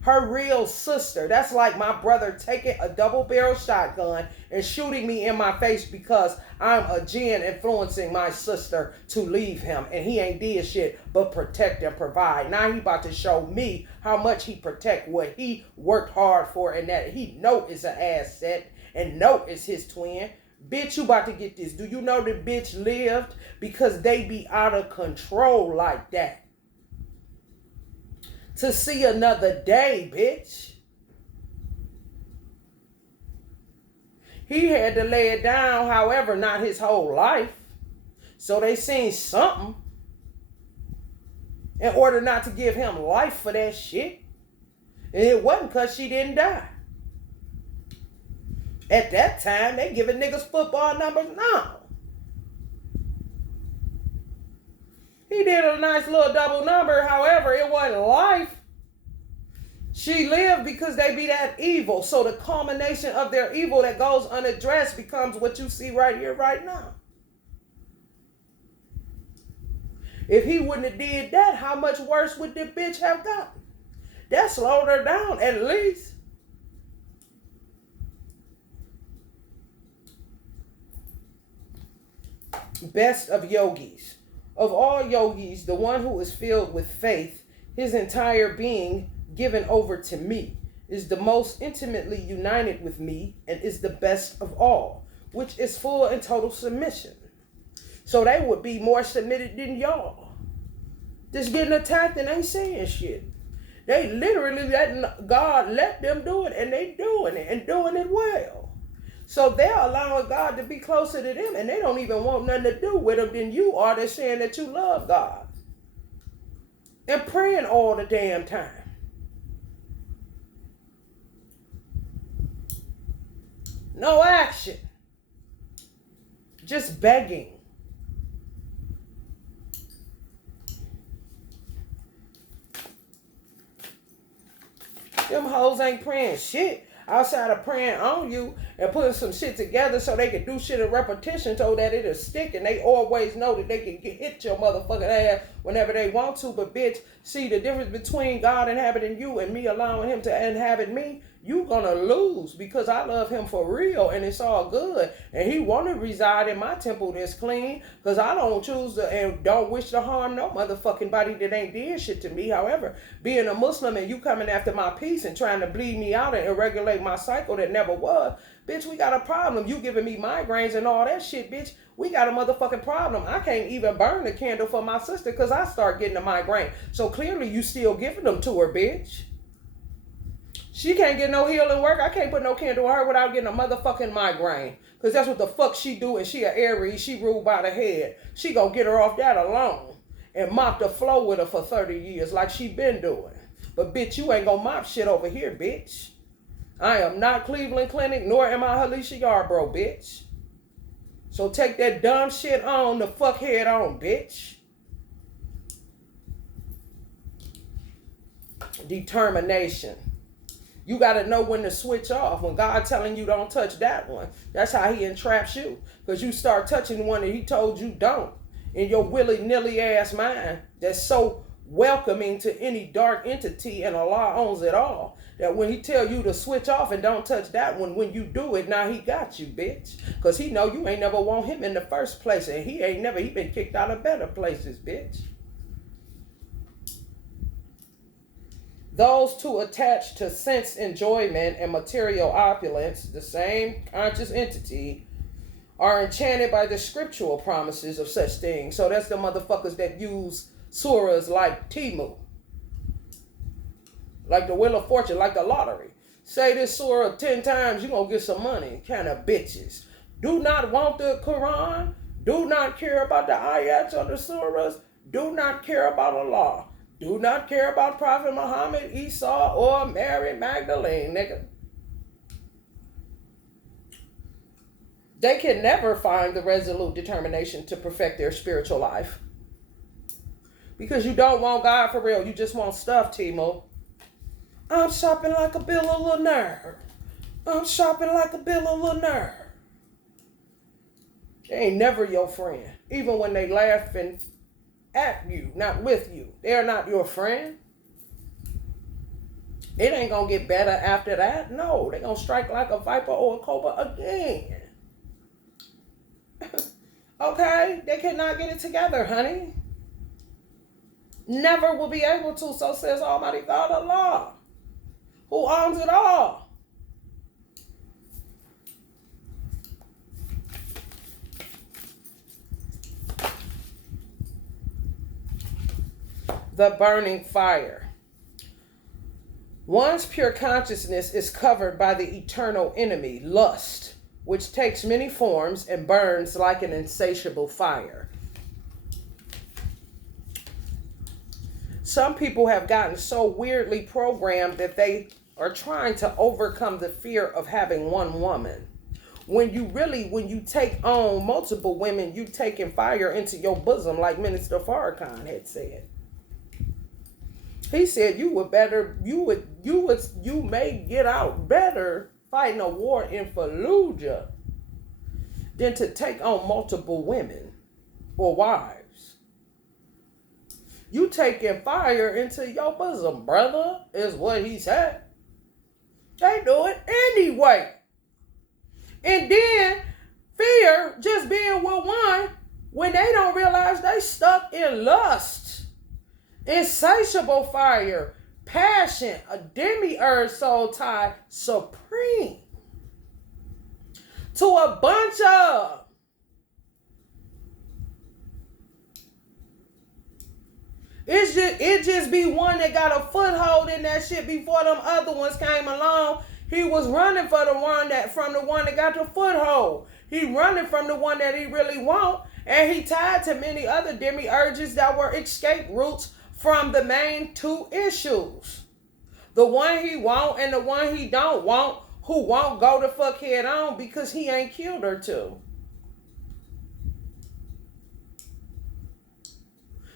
Her real sister. That's like my brother taking a double-barrel shotgun and shooting me in my face because I'm a Jinn influencing my sister to leave him. And he ain't did shit but protect and provide. Now he about to show me how much he protect what he worked hard for and that he know is an asset and know is his twin. Bitch, you about to get this. Do you know the bitch lived? Because they be out of control like that. To see another day, bitch. He had to lay it down, however, not his whole life. So they seen something in order not to give him life for that shit. And it wasn't because she didn't die. At that time, they giving niggas football numbers now. He did a nice little double number. However, it wasn't life. She lived because they be that evil. So the culmination of their evil that goes unaddressed becomes what you see right here, right now. If he wouldn't have did that, how much worse would the bitch have gotten? That slowed her down, at least. Best of yogis. Of all yogis, the one who is filled with faith, his entire being given over to me, is the most intimately united with me and is the best of all, which is full and total submission. So they would be more submitted than y'all. Just getting attacked and ain't saying shit. They literally letting God let them do it, and they doing it and doing it well. So they're allowing God to be closer to them, and they don't even want nothing to do with them than you are. They're saying that you love God and praying all the damn time. No action. Just begging. Them hoes ain't praying shit outside of praying on you and putting some shit together so they can do shit in repetition so that it'll stick, and they always know that they can hit your motherfucking ass whenever they want to. But bitch, see the difference between God inhabiting you and me allowing him to inhabit me? You gonna lose, because I love him for real and it's all good. And he wanna reside in my temple that's clean, because I don't choose to and don't wish to harm no motherfucking body that ain't did shit to me. However, being a Muslim and you coming after my peace and trying to bleed me out and irregulate my cycle that never was, bitch, we got a problem. You giving me migraines and all that shit, bitch. We got a motherfucking problem. I can't even burn the candle for my sister because I start getting a migraine. So clearly you still giving them to her, bitch. She can't get no healing work. I can't put no candle on her without getting a motherfucking migraine. Because that's what the fuck she do, and she a Aries. She ruled by the head. She gonna get her off that alone and mop the floor with her for 30 years like she been doing. But bitch, you ain't gonna mop shit over here, bitch. I am not Cleveland Clinic, nor am I Alicia Yarbrough, bitch. So take that dumb shit on the fuck head on, bitch. Determination. You got to know when to switch off. When God telling you don't touch that one, that's how he entraps you. Because you start touching one that he told you don't. In your willy-nilly ass mind that's so welcoming to any dark entity, and Allah owns it all, that when he tell you to switch off and don't touch that one, when you do it, now he got you, bitch. Because he know you ain't never want him in the first place. And he been kicked out of better places, bitch. Those two attached to sense enjoyment and material opulence, the same conscious entity, are enchanted by the scriptural promises of such things. So that's the motherfuckers that use surahs like Timu, like the Wheel of Fortune, like the lottery. Say this surah 10 times, you're going to get some money. Kind of bitches. Do not want the Quran. Do not care about the ayats or the surahs. Do not care about Allah. Do not care about Prophet Muhammad, Esau, or Mary Magdalene, nigga. They can never find the resolute determination to perfect their spiritual life. Because you don't want God for real. You just want stuff, Timo. I'm shopping like a bill of Lanier. I'm shopping like a bill of Lanier. They ain't never your friend. Even when they laughing at you, not with you. They're not your friend. It ain't gonna get better after that. No, they gonna strike like a viper or a cobra again. Okay? They cannot get it together, honey. Never will be able to, so says Almighty God Allah, who owns it all. the burning fire. One's pure consciousness is covered by the eternal enemy, lust, which takes many forms and burns like an insatiable fire. Some people have gotten so weirdly programmed that they are trying to overcome the fear of having one woman. When you take on multiple women, you taking fire into your bosom, like Minister Farrakhan had said. He said you may get out better fighting a war in Fallujah than to take on multiple women or wives. You taking fire into your bosom, brother, is what he said. They do it anyway. And then fear just being with one when they don't realize they stuck in lust, insatiable fire, passion, a demiurge soul tie supreme to a bunch of it just be one that got a foothold in that shit before them other ones came along. He was running from the one that got the foothold. He running from the one that he really want, and he tied to many other demiurges that were escape routes from the main two issues. The one he want and the one he don't want, who won't go the fuck head on because he ain't killed her too.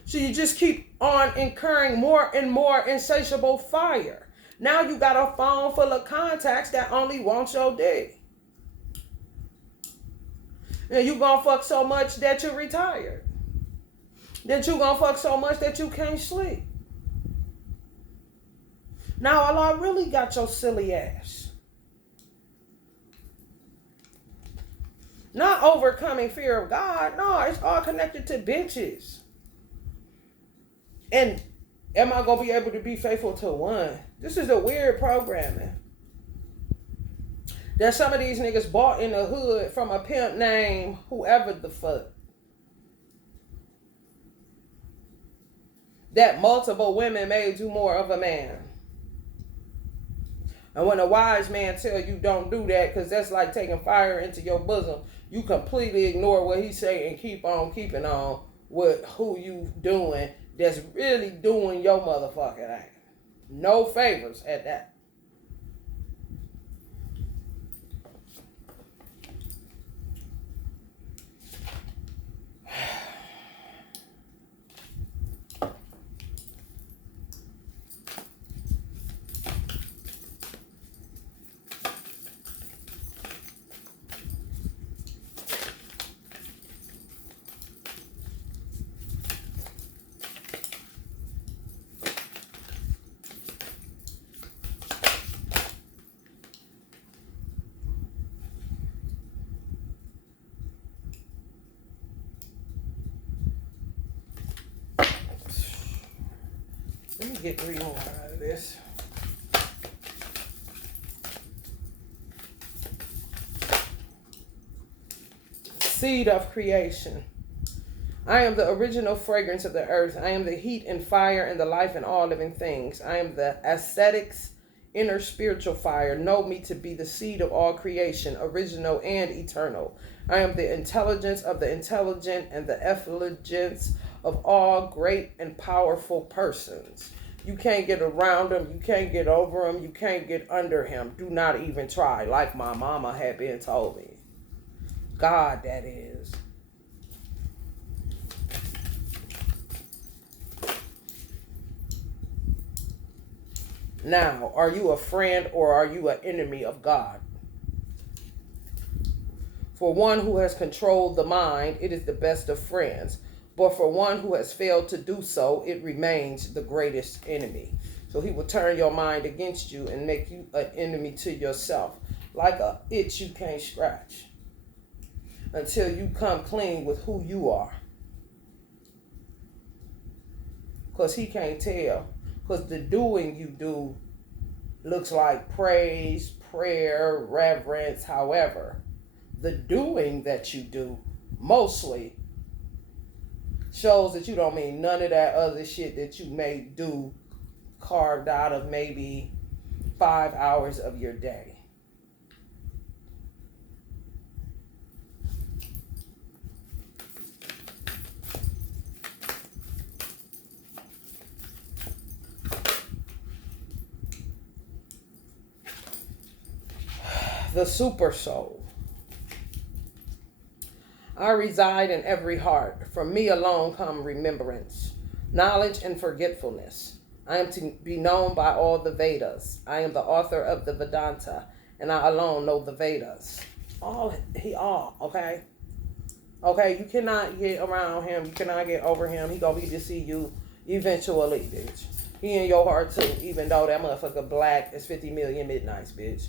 So you just keep on incurring more and more insatiable fire. Now you got a phone full of contacts that only want your dick. And you gonna fuck so much that you're retired. That you gonna fuck so much that you can't sleep. Now Allah really got your silly ass. Not overcoming fear of God. No, it's all connected to bitches. And am I going to be able to be faithful to one? This is a weird programming that some of these niggas bought in the hood from a pimp named whoever the fuck. That multiple women made you more of a man. And when a wise man tell you don't do that because that's like taking fire into your bosom, you completely ignore what he say and keep on keeping on with who you doing that's really doing your motherfucking ass. No favors at that. Let me get 3 more out of this. Seed of creation. I am the original fragrance of the earth. I am the heat and fire and the life in all living things. I am the ascetics, inner spiritual fire. Know me to be the seed of all creation, original and eternal. I am the intelligence of the intelligent and the effulgence of all great and powerful persons. You can't get around him. You can't get over him. You can't get under him. Do not even try, like my mama had been told me. God, that is. Now, are you a friend or are you an enemy of God? For one who has controlled the mind, it is the best of friends. But for one who has failed to do so, it remains the greatest enemy. So he will turn your mind against you and make you an enemy to yourself, like a itch you can't scratch, until you come clean with who you are. Because he can't tell. Because the doing you do looks like praise, prayer, reverence, however. The doing that you do mostly shows that you don't mean none of that other shit that you may do carved out of maybe 5 hours of your day. The super soul. I reside in every heart. From me alone come remembrance, knowledge, and forgetfulness. I am to be known by all the Vedas. I am the author of the Vedanta, and I alone know the Vedas. Okay? Okay, you cannot get around him. You cannot get over him. He gonna be to see you eventually, bitch. He in your heart too, even though that motherfucker black is 50 million midnights, bitch.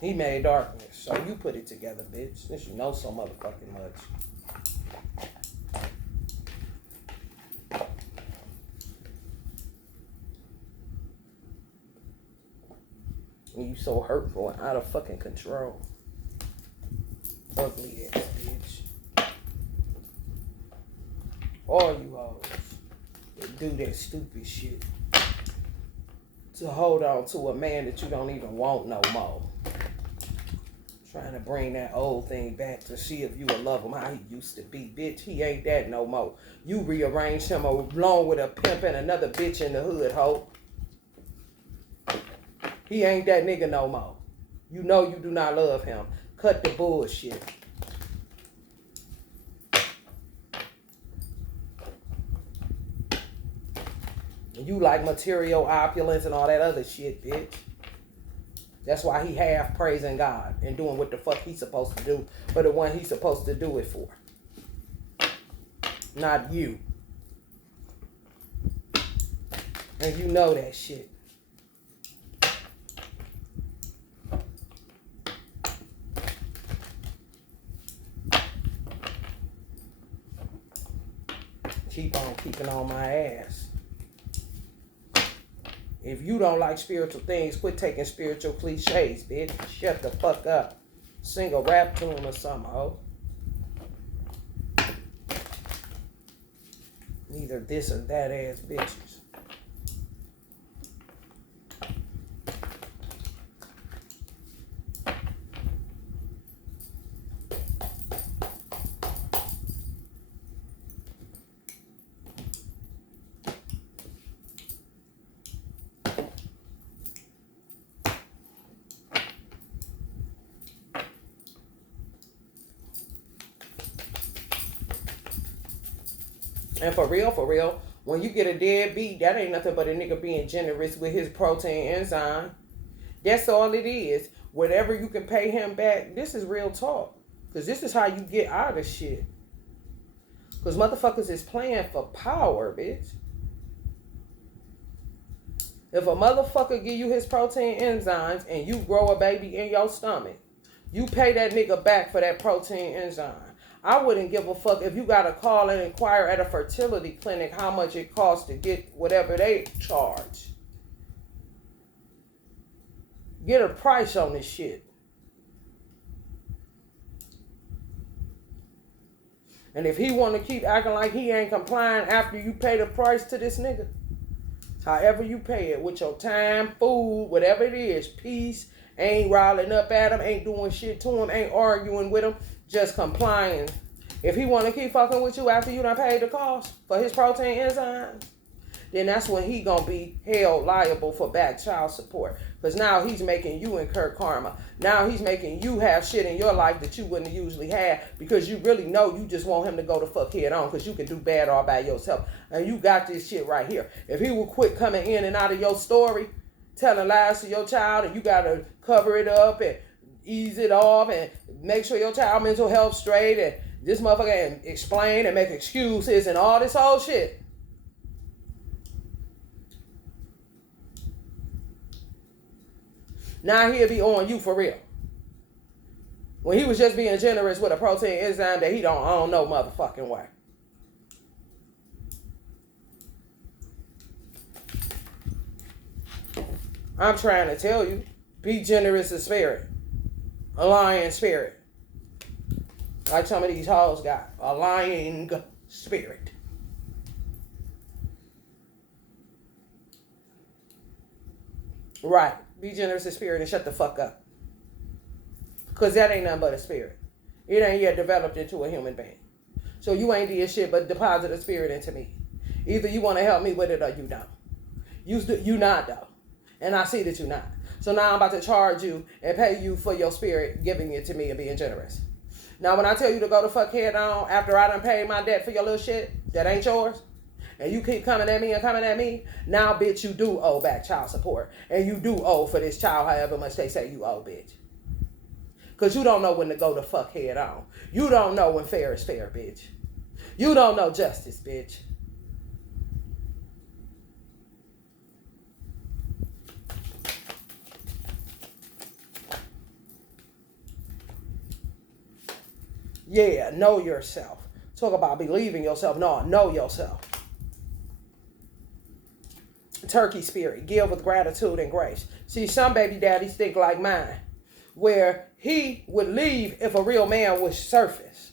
He made darkness, so you put it together, bitch. Since you know so motherfucking much. You so hurtful and out of fucking control. Ugly ass bitch. All you hoes that do that stupid shit to hold on to a man that you don't even want no more. Trying to bring that old thing back to see if you will love him how he used to be. Bitch, he ain't that no more. You rearranged him along with a pimp and another bitch in the hood, ho. He ain't that nigga no more. You know you do not love him. Cut the bullshit. You like material opulence and all that other shit, bitch. That's why he half praising God and doing what the fuck he's supposed to do for the one he's supposed to do it for. Not you. And you know that shit. Keep on keeping on my ass. If you don't like spiritual things, quit taking spiritual cliches, bitch. Shut the fuck up. Sing a rap tune or something, ho. Neither this or that ass bitches. And for real, when you get a deadbeat, that ain't nothing but a nigga being generous with his protein enzyme. That's all it is. Whatever you can pay him back, this is real talk. Because this is how you get out of shit. Because motherfuckers is playing for power, bitch. If a motherfucker give you his protein enzymes and you grow a baby in your stomach, you pay that nigga back for that protein enzyme. I wouldn't give a fuck if you got to call and inquire at a fertility clinic how much it costs to get whatever they charge. Get a price on this shit. And if he want to keep acting like he ain't complying after you pay the price to this nigga, however you pay it, with your time, food, whatever it is, peace, ain't riling up at him, ain't doing shit to him, ain't arguing with him, just complying. If he want to keep fucking with you after you done paid the cost for his protein enzymes, then that's when he gonna be held liable for back child support. Because now he's making you incur karma. Now he's making you have shit in your life that you wouldn't usually have, because you really know you just want him to go the fuck head on, because you can do bad all by yourself. And you got this shit right here. If he will quit coming in and out of your story, telling lies to your child, and you gotta cover it up and ease it off and make sure your child mental health straight, and this motherfucker and explain and make excuses and all this whole shit. Now he'll be on you for real. When he was just being generous with a protein enzyme that he don't own no motherfucking way. I'm trying to tell you, be generous in spirit. A lion spirit. Like some of these hoes got a lying spirit. Right. Be generous in spirit and shut the fuck up. Because that ain't nothing but a spirit. It ain't yet developed into a human being. So you ain't did shit but deposit a spirit into me. Either you want to help me with it or you don't. You not though. And I see that you not. So now I'm about to charge you and pay you for your spirit giving it to me and being generous. Now when I tell you to go the fuck head on after I done paid my debt for your little shit that ain't yours, and you keep coming at me, now bitch you do owe back child support. And you do owe for this child however much they say you owe, bitch. Because you don't know when to go the fuck head on. You don't know when fair is fair, bitch. You don't know justice, bitch. Yeah, know yourself. Talk about believing yourself. No, know yourself. Turkey spirit. Give with gratitude and grace. See, some baby daddies think like mine, where he would leave if a real man would surface.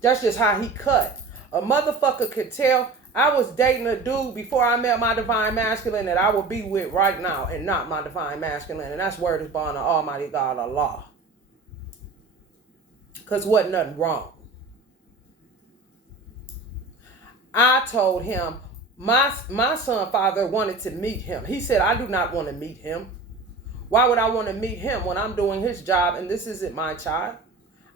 That's just how he cut. A motherfucker could tell I was dating a dude before I met my divine masculine that I would be with right now and not my divine masculine. And that's word is born of Almighty God, Allah. Because wasn't nothing wrong. I told him my son father wanted to meet him. He said, I do not want to meet him. Why would I want to meet him when I'm doing his job and this isn't my child?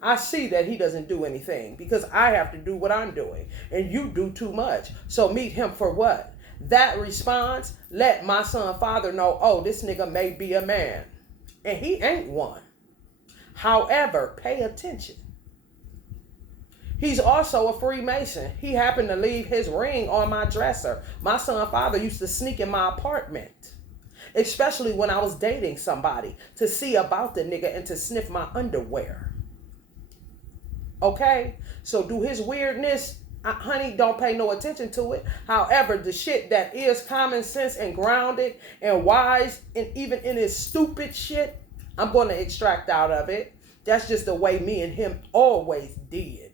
I see that he doesn't do anything because I have to do what I'm doing and you do too much. So meet him for what? That response let my son father know, oh, this nigga may be a man. And he ain't one. However, pay attention. He's also a Freemason. He happened to leave his ring on my dresser. My son father used to sneak in my apartment, especially when I was dating somebody, to see about the nigga and to sniff my underwear. Okay? So do his weirdness, honey, don't pay no attention to it. However, the shit that is common sense and grounded and wise, and even in his stupid shit, I'm going to extract out of it. That's just the way me and him always did.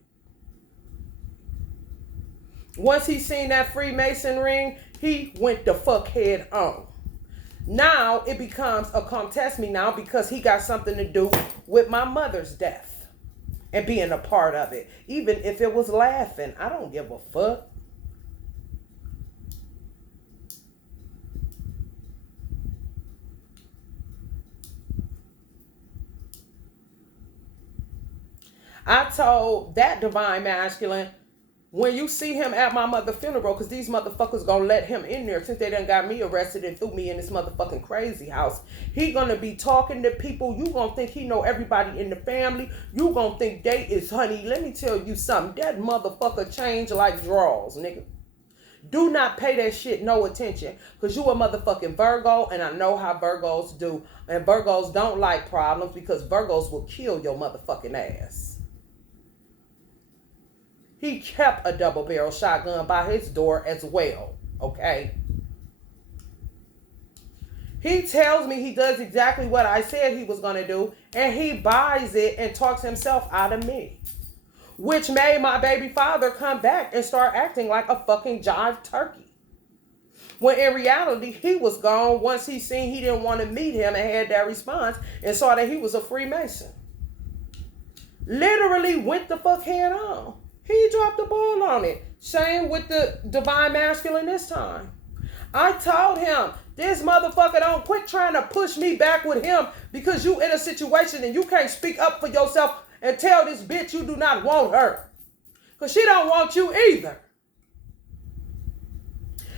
Once he seen that Freemason ring, he went the fuck head on. Now it becomes a come test me now because he got something to do with my mother's death and being a part of it. Even if it was laughing, I don't give a fuck. I told that divine masculine, when you see him at my mother's funeral, because these motherfuckers gonna let him in there since they done got me arrested and threw me in this motherfucking crazy house. He gonna be talking to people. You gonna think he know everybody in the family. You gonna think they is, honey, let me tell you something. That motherfucker changed like drawers, nigga. Do not pay that shit no attention, because you a motherfucking Virgo, and I know how Virgos do. And Virgos don't like problems because Virgos will kill your motherfucking ass. He kept a double barrel shotgun by his door as well, okay? He tells me he does exactly what I said he was going to do, and he buys it and talks himself out of me, which made my baby father come back and start acting like a fucking jive turkey. When in reality, he was gone once he seen he didn't want to meet him and had that response and saw that he was a Freemason. Literally went the fuck head on. He dropped the ball on it. Same with the divine masculine this time. I told him, this motherfucker don't quit trying to push me back with him because you in a situation and you can't speak up for yourself and tell this bitch you do not want her. Because she don't want you either.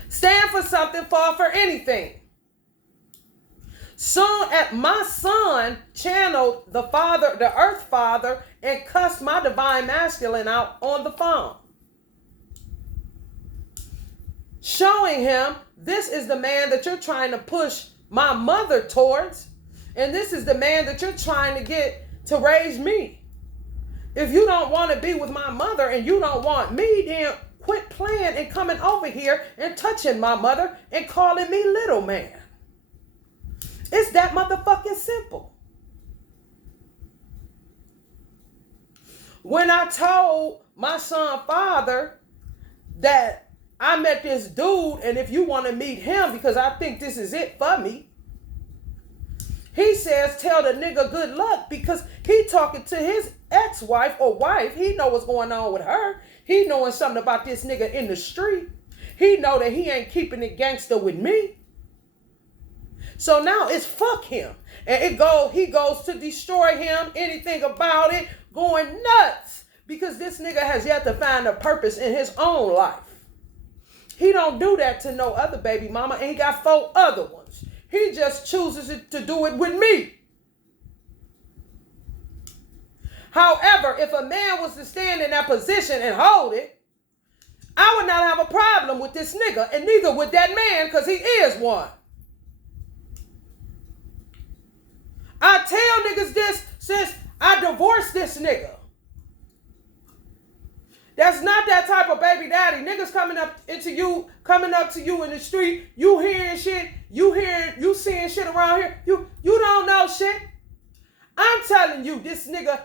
Stand for something, fall for anything. Soon as my son channeled the father, the earth father, and cussed my divine masculine out on the phone. Showing him, this is the man that you're trying to push my mother towards. And this is the man that you're trying to get to raise me. If you don't want to be with my mother and you don't want me, then quit playing and coming over here and touching my mother and calling me little man. It's that motherfucking simple. When I told my son father that I met this dude, and if you want to meet him because I think this is it for me, he says tell the nigga good luck because he talking to his ex-wife or wife. He know what's going on with her. He knowing something about this nigga in the street. He know that he ain't keeping it gangster with me. So now it's fuck him. And he goes to destroy him, anything about it, going nuts. Because this nigga has yet to find a purpose in his own life. He don't do that to no other baby mama, and he got 4 other ones. He just chooses to do it with me. However, if a man was to stand in that position and hold it, I would not have a problem with this nigga, and neither would that man, because he is one. I tell niggas this since I divorced this nigga. That's not that type of baby daddy. Niggas coming up to you in the street, you hearing shit, you seeing shit around here, you don't know shit. I'm telling you, this nigga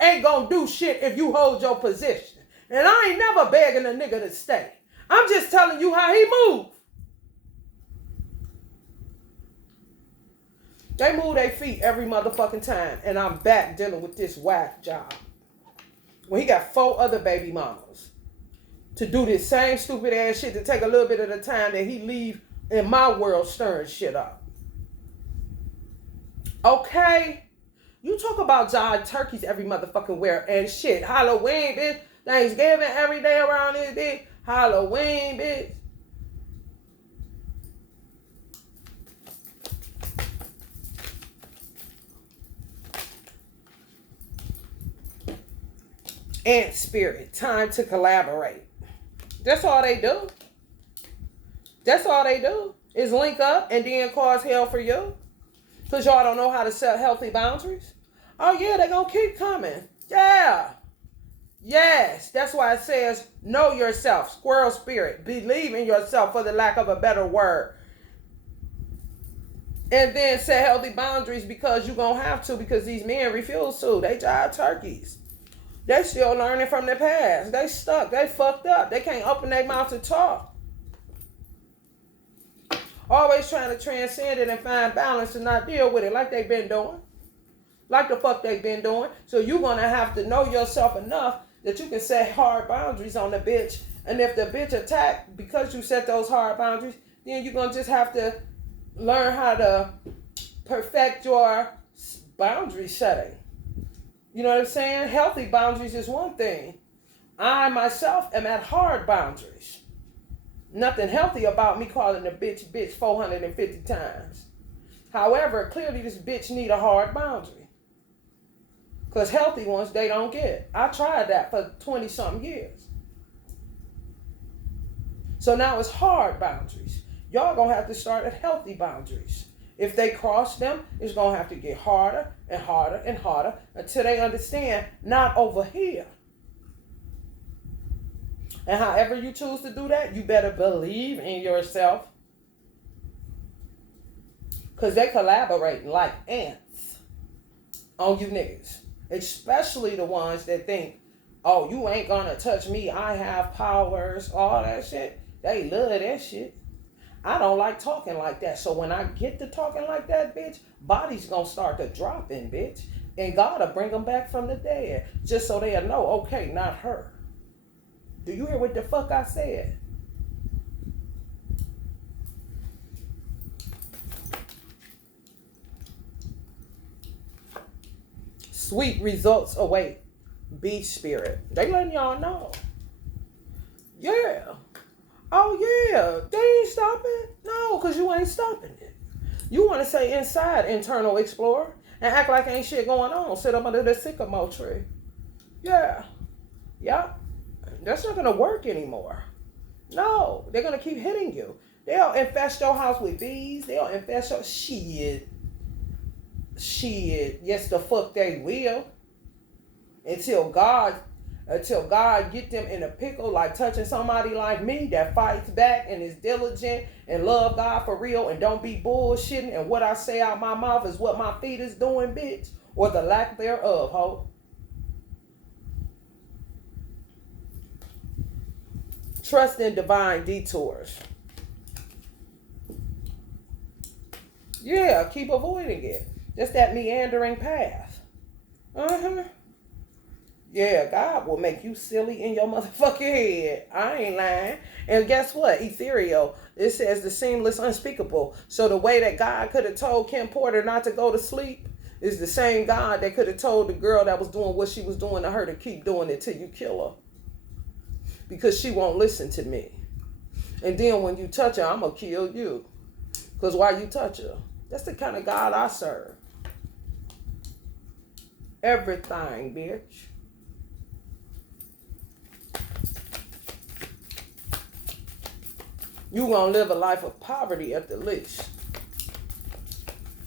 ain't gonna do shit if you hold your position. And I ain't never begging a nigga to stay. I'm just telling you how he move. They move their feet every motherfucking time, and I'm back dealing with this whack job. When he got 4 other baby mamas to do this same stupid ass shit, to take a little bit of the time that he leave in my world stirring shit up. Okay? You talk about jive turkeys every motherfucking where and shit. Halloween, bitch. Thanksgiving every day around this bitch. Halloween, bitch. Ant spirit, time to collaborate. That's all they do. That's all they do is link up and then cause hell for you. Because y'all don't know how to set healthy boundaries. Oh yeah, they gonna keep coming. Yeah. Yes, that's why it says know yourself, squirrel spirit. Believe in yourself, for the lack of a better word. And then set healthy boundaries because you're gonna have to, because these men refuse to. They jive turkeys. They still learning from their past. They stuck. They fucked up. They can't open their mouth to talk. Always trying to transcend it and find balance and not deal with it like they've been doing. Like the fuck they've been doing. So you're going to have to know yourself enough that you can set hard boundaries on the bitch. And if the bitch attack because you set those hard boundaries, then you're going to just have to learn how to perfect your boundary setting. You know what I'm saying? Healthy boundaries is one thing. I myself am at hard boundaries. Nothing healthy about me calling a bitch 450 times. However, clearly this bitch need a hard boundary. Because healthy ones, they don't get. I tried that for 20-something years. So now it's hard boundaries. Y'all gonna have to start at healthy boundaries. If they cross them, it's going to have to get harder and harder and harder until they understand, not over here. And however you choose to do that, you better believe in yourself. Because they collaborate like ants on you niggas. Especially the ones that think, oh, you ain't going to touch me. I have powers, all that shit. They love that shit. I don't like talking like that. So when I get to talking like that, bitch, body's gonna start to dropping, bitch. And God will bring them back from the dead. Just so they'll know, okay, not her. Do you hear what the fuck I said? Sweet results await. Beach spirit. They letting y'all know. Yeah. Oh, yeah, they ain't stopping. No, because you ain't stopping it. You want to say inside, internal explorer, and act like ain't shit going on. Sit up under the sycamore tree. Yeah. Yeah. That's not going to work anymore. No, they're going to keep hitting you. They'll infest your house with bees. They'll infest your shit. Yes, the fuck they will. Until God get them in a pickle, like touching somebody like me that fights back and is diligent and love God for real and don't be bullshitting, and what I say out my mouth is what my feet is doing, bitch, or the lack thereof, ho. Trust in divine detours. Yeah, keep avoiding it. Just that meandering path. Yeah, God will make you silly in your motherfucking head. I ain't lying. And guess what? Ethereal. It says the seamless unspeakable. So the way that God could have told Kim Porter not to go to sleep is the same God that could have told the girl that was doing what she was doing to her to keep doing it till you kill her. Because she won't listen to me. And then when you touch her, I'm going to kill you. Because why you touch her? That's the kind of God I serve. Everything, bitch. You going to live a life of poverty at the least.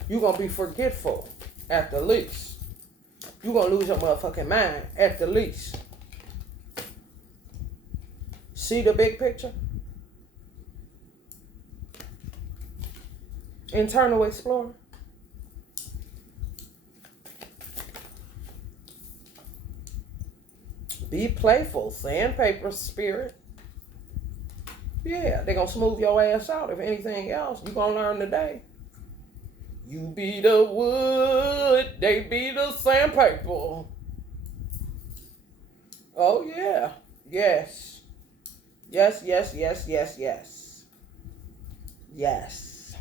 You going to be forgetful at the least. You going to lose your motherfucking mind at the least. See the big picture? Internal explorer. Be playful. Sandpaper spirit. Yeah, they're going to smooth your ass out. If anything else, you're going to learn today. You be the wood, they be the sandpaper. Oh, yeah. Yes. Yes, yes, yes, yes, yes. Yes.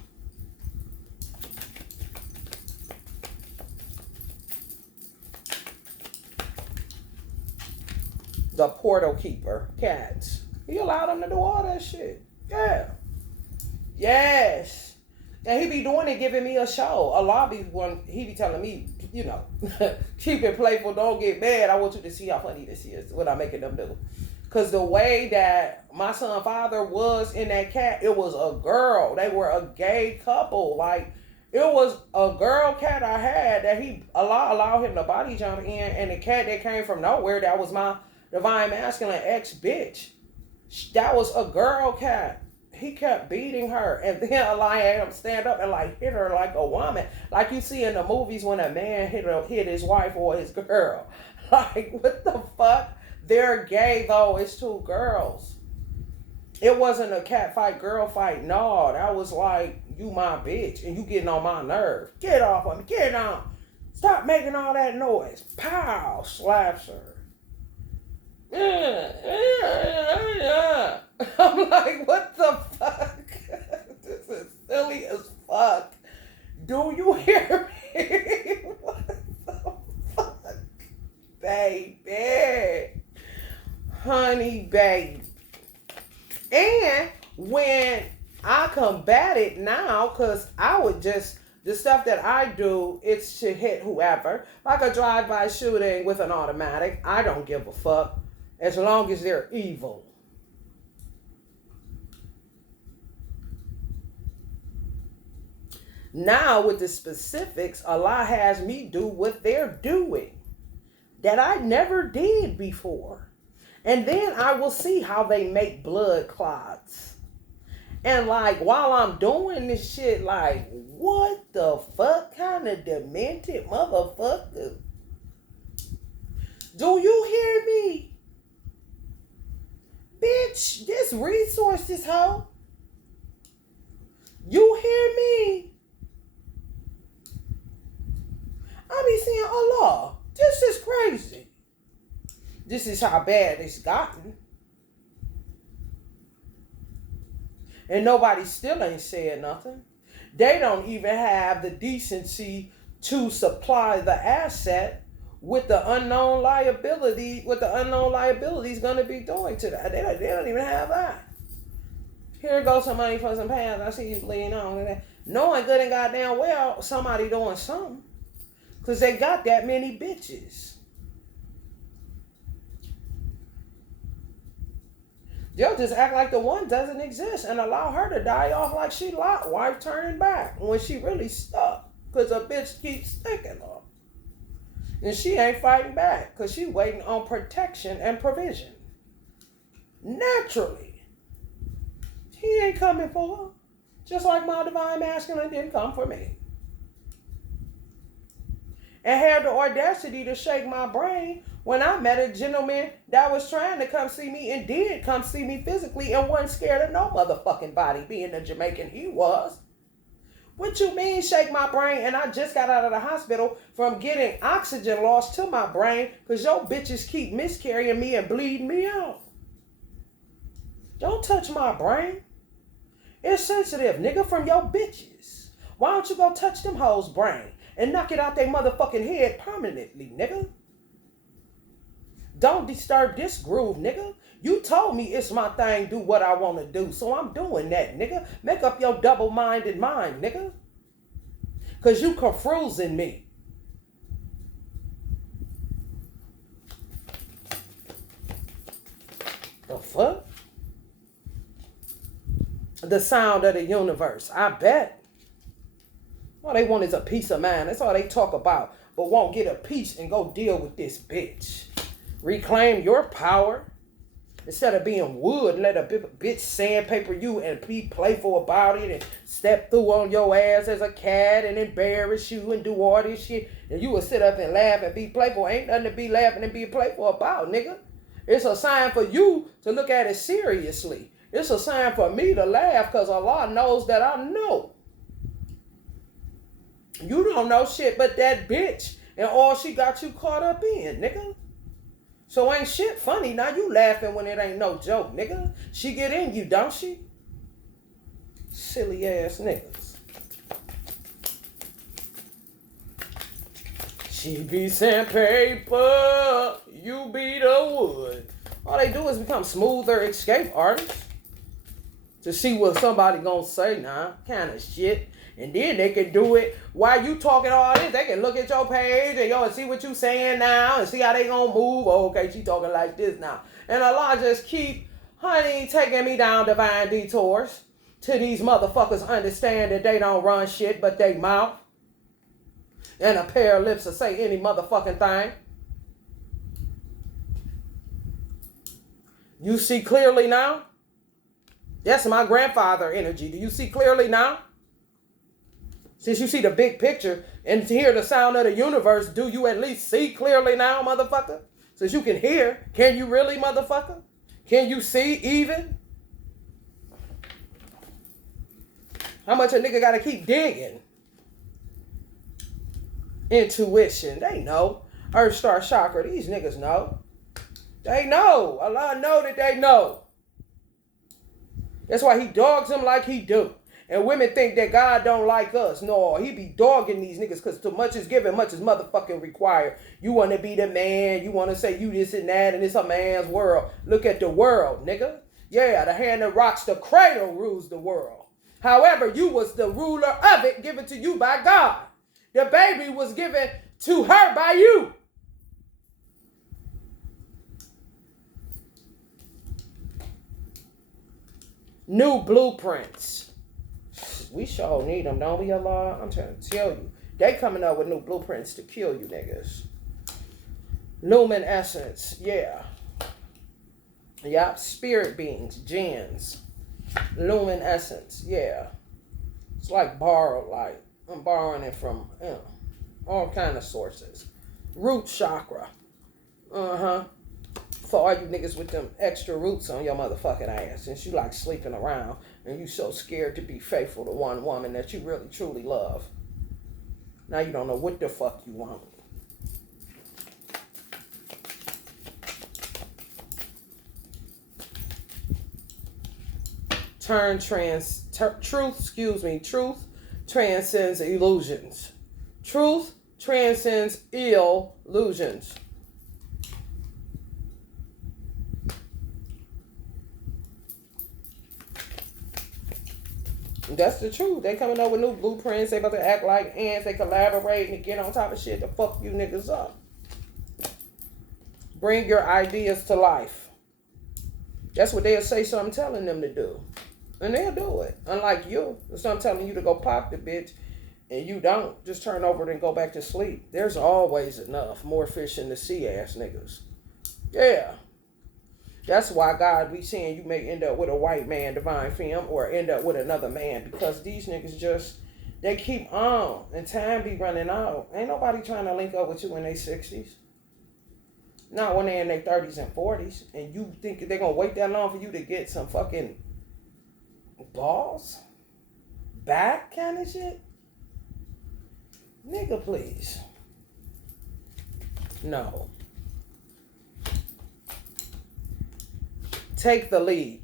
The portal keeper, cats. He allowed them to do all that shit. Yeah. Yes. And he be doing it, giving me a show. A lobby one, he be telling me, you know, keep it playful, don't get mad. I want you to see how funny this is, what I'm making them do. Because the way that my son father was in that cat, it was a girl. They were a gay couple. Like, it was a girl cat I had that he allowed him to body jump in. And the cat that came from nowhere, that was my divine masculine ex-bitch. That was a girl cat. He kept beating her, and then allowing him to stand up and like hit her like a woman, like you see in the movies when a man hit his wife or his girl. Like, what the fuck? They're gay though. It's two girls. It wasn't a cat fight, girl fight. No, that was like, you my bitch and you getting on my nerve. Get off of me. Get on. Stop making all that noise. Pow! Slaps her. I'm like, what the fuck? This is silly as fuck. Do you hear me? What the fuck? Baby. Honey, baby. And when I combat it now, because I would just, the stuff that I do, it's to hit whoever. Like a drive-by shooting with an automatic, I don't give a fuck. As long as they're evil. Now with the specifics, Allah has me do what they're doing that I never did before. And then I will see how they make blood clots. And like, while I'm doing this shit, like, what the fuck kind of demented motherfucker? Do you hear me? Bitch, this resources, hoe. You hear me? I be saying, Allah, this is crazy. This is how bad it's gotten. And nobody still ain't saying nothing. They don't even have the decency to supply the asset with the unknown liability, what the unknown liability is going to be doing to that. They don't even have that. Here goes some money for some pants. I see you leaning on. Knowing good and goddamn well somebody doing something. Because they got that many bitches. They'll just act like the one doesn't exist and allow her to die off like she Lot wife turning back when she really stuck. Because a bitch keeps sticking her. And she ain't fighting back because she waiting on protection and provision. Naturally. He ain't coming for her. Just like my divine masculine didn't come for me. And had the audacity to shake my brain When I met a gentleman that was trying to come see me and did come see me physically and wasn't scared of no motherfucking body, being a Jamaican he was. What you mean, shake my brain? And I just got out of the hospital from getting oxygen lost to my brain because your bitches keep miscarrying me and bleeding me out. Don't touch my brain. It's sensitive, nigga, from your bitches. Why don't you go touch them hoes' brain and knock it out their motherfucking head permanently, nigga? Don't disturb this groove, nigga. You told me it's my thing, do what I want to do. So I'm doing that, nigga. Make up your double-minded mind, nigga. Because you confusing me. The fuck? The sound of the universe. I bet. All they want is a peace of mind. That's all they talk about. But won't get a piece and go deal with this bitch. Reclaim your power. Instead of being wood, let a bitch sandpaper you and be playful about it and step through on your ass as a cat and embarrass you and do all this shit. And you will sit up and laugh and be playful. Ain't nothing to be laughing and be playful about, nigga. It's a sign for you to look at it seriously. It's a sign for me to laugh because Allah knows that I know. You don't know shit but that bitch and all she got you caught up in, nigga. So ain't shit funny. Now you laughing when it ain't no joke, nigga. She get in you, don't she? Silly ass niggas. She be sandpaper, you be the wood. All they do is become smoother escape artists. To see what somebody gonna say now, kind of shit. And then they can do it while you talking all this. They can look at your page and yo and see what you saying now and see how they gonna move. Oh, okay, she talking like this now. And Allah just keep, honey, taking me down divine detours till these motherfuckers understand that they don't run shit but they mouth and a pair of lips to say any motherfucking thing. You see clearly now? That's my grandfather energy. Do you see clearly now? Since you see the big picture and hear the sound of the universe, do you at least see clearly now, motherfucker? Since you can hear, can you really, motherfucker? Can you see even? How much a nigga gotta keep digging? Intuition, they know. Earth Star Chakra, these niggas know. They know. Allah know that they know. That's why he dogs them like he do. And women think that God don't like us. No, he be dogging these niggas because too much is given, much is motherfucking required. You want to be the man. You want to say you this and that, and it's a man's world. Look at the world, nigga. Yeah, the hand that rocks the cradle rules the world. However, you was the ruler of it, given to you by God. The baby was given to her by you. New blueprints. We sure need them, don't we, Allah? I'm trying to tell you. They coming up with new blueprints to kill you niggas. Lumen essence, yeah. Yup, spirit beings, jinns. Lumen essence, yeah. It's like borrowed light. I'm borrowing it from all kind of sources. Root chakra. For all you niggas with them extra roots on your motherfucking ass. Since you like sleeping around and you so scared to be faithful to one woman that you really truly love. Now you don't know what the fuck you want. Truth transcends illusions. Truth transcends illusions. That's the truth. They coming up with new blueprints. They about to act like ants. They collaborate and get on top of shit to fuck you niggas up. Bring your ideas to life. That's what they'll say, so I'm telling them to do. And they'll do it. Unlike you. So I'm telling you to go pop the bitch. And you don't. Just turn over and go back to sleep. There's always enough. More fish in the sea ass niggas. Yeah. That's why God be saying you may end up with a white man, divine femme, or end up with another man. Because these niggas just, they keep on. And time be running out. Ain't nobody trying to link up with you in their 60s. Not when they're in their 30s and 40s. And you think they're going to wait that long for you to get some fucking balls? Back kind of shit? Nigga, please. No. Take the lead.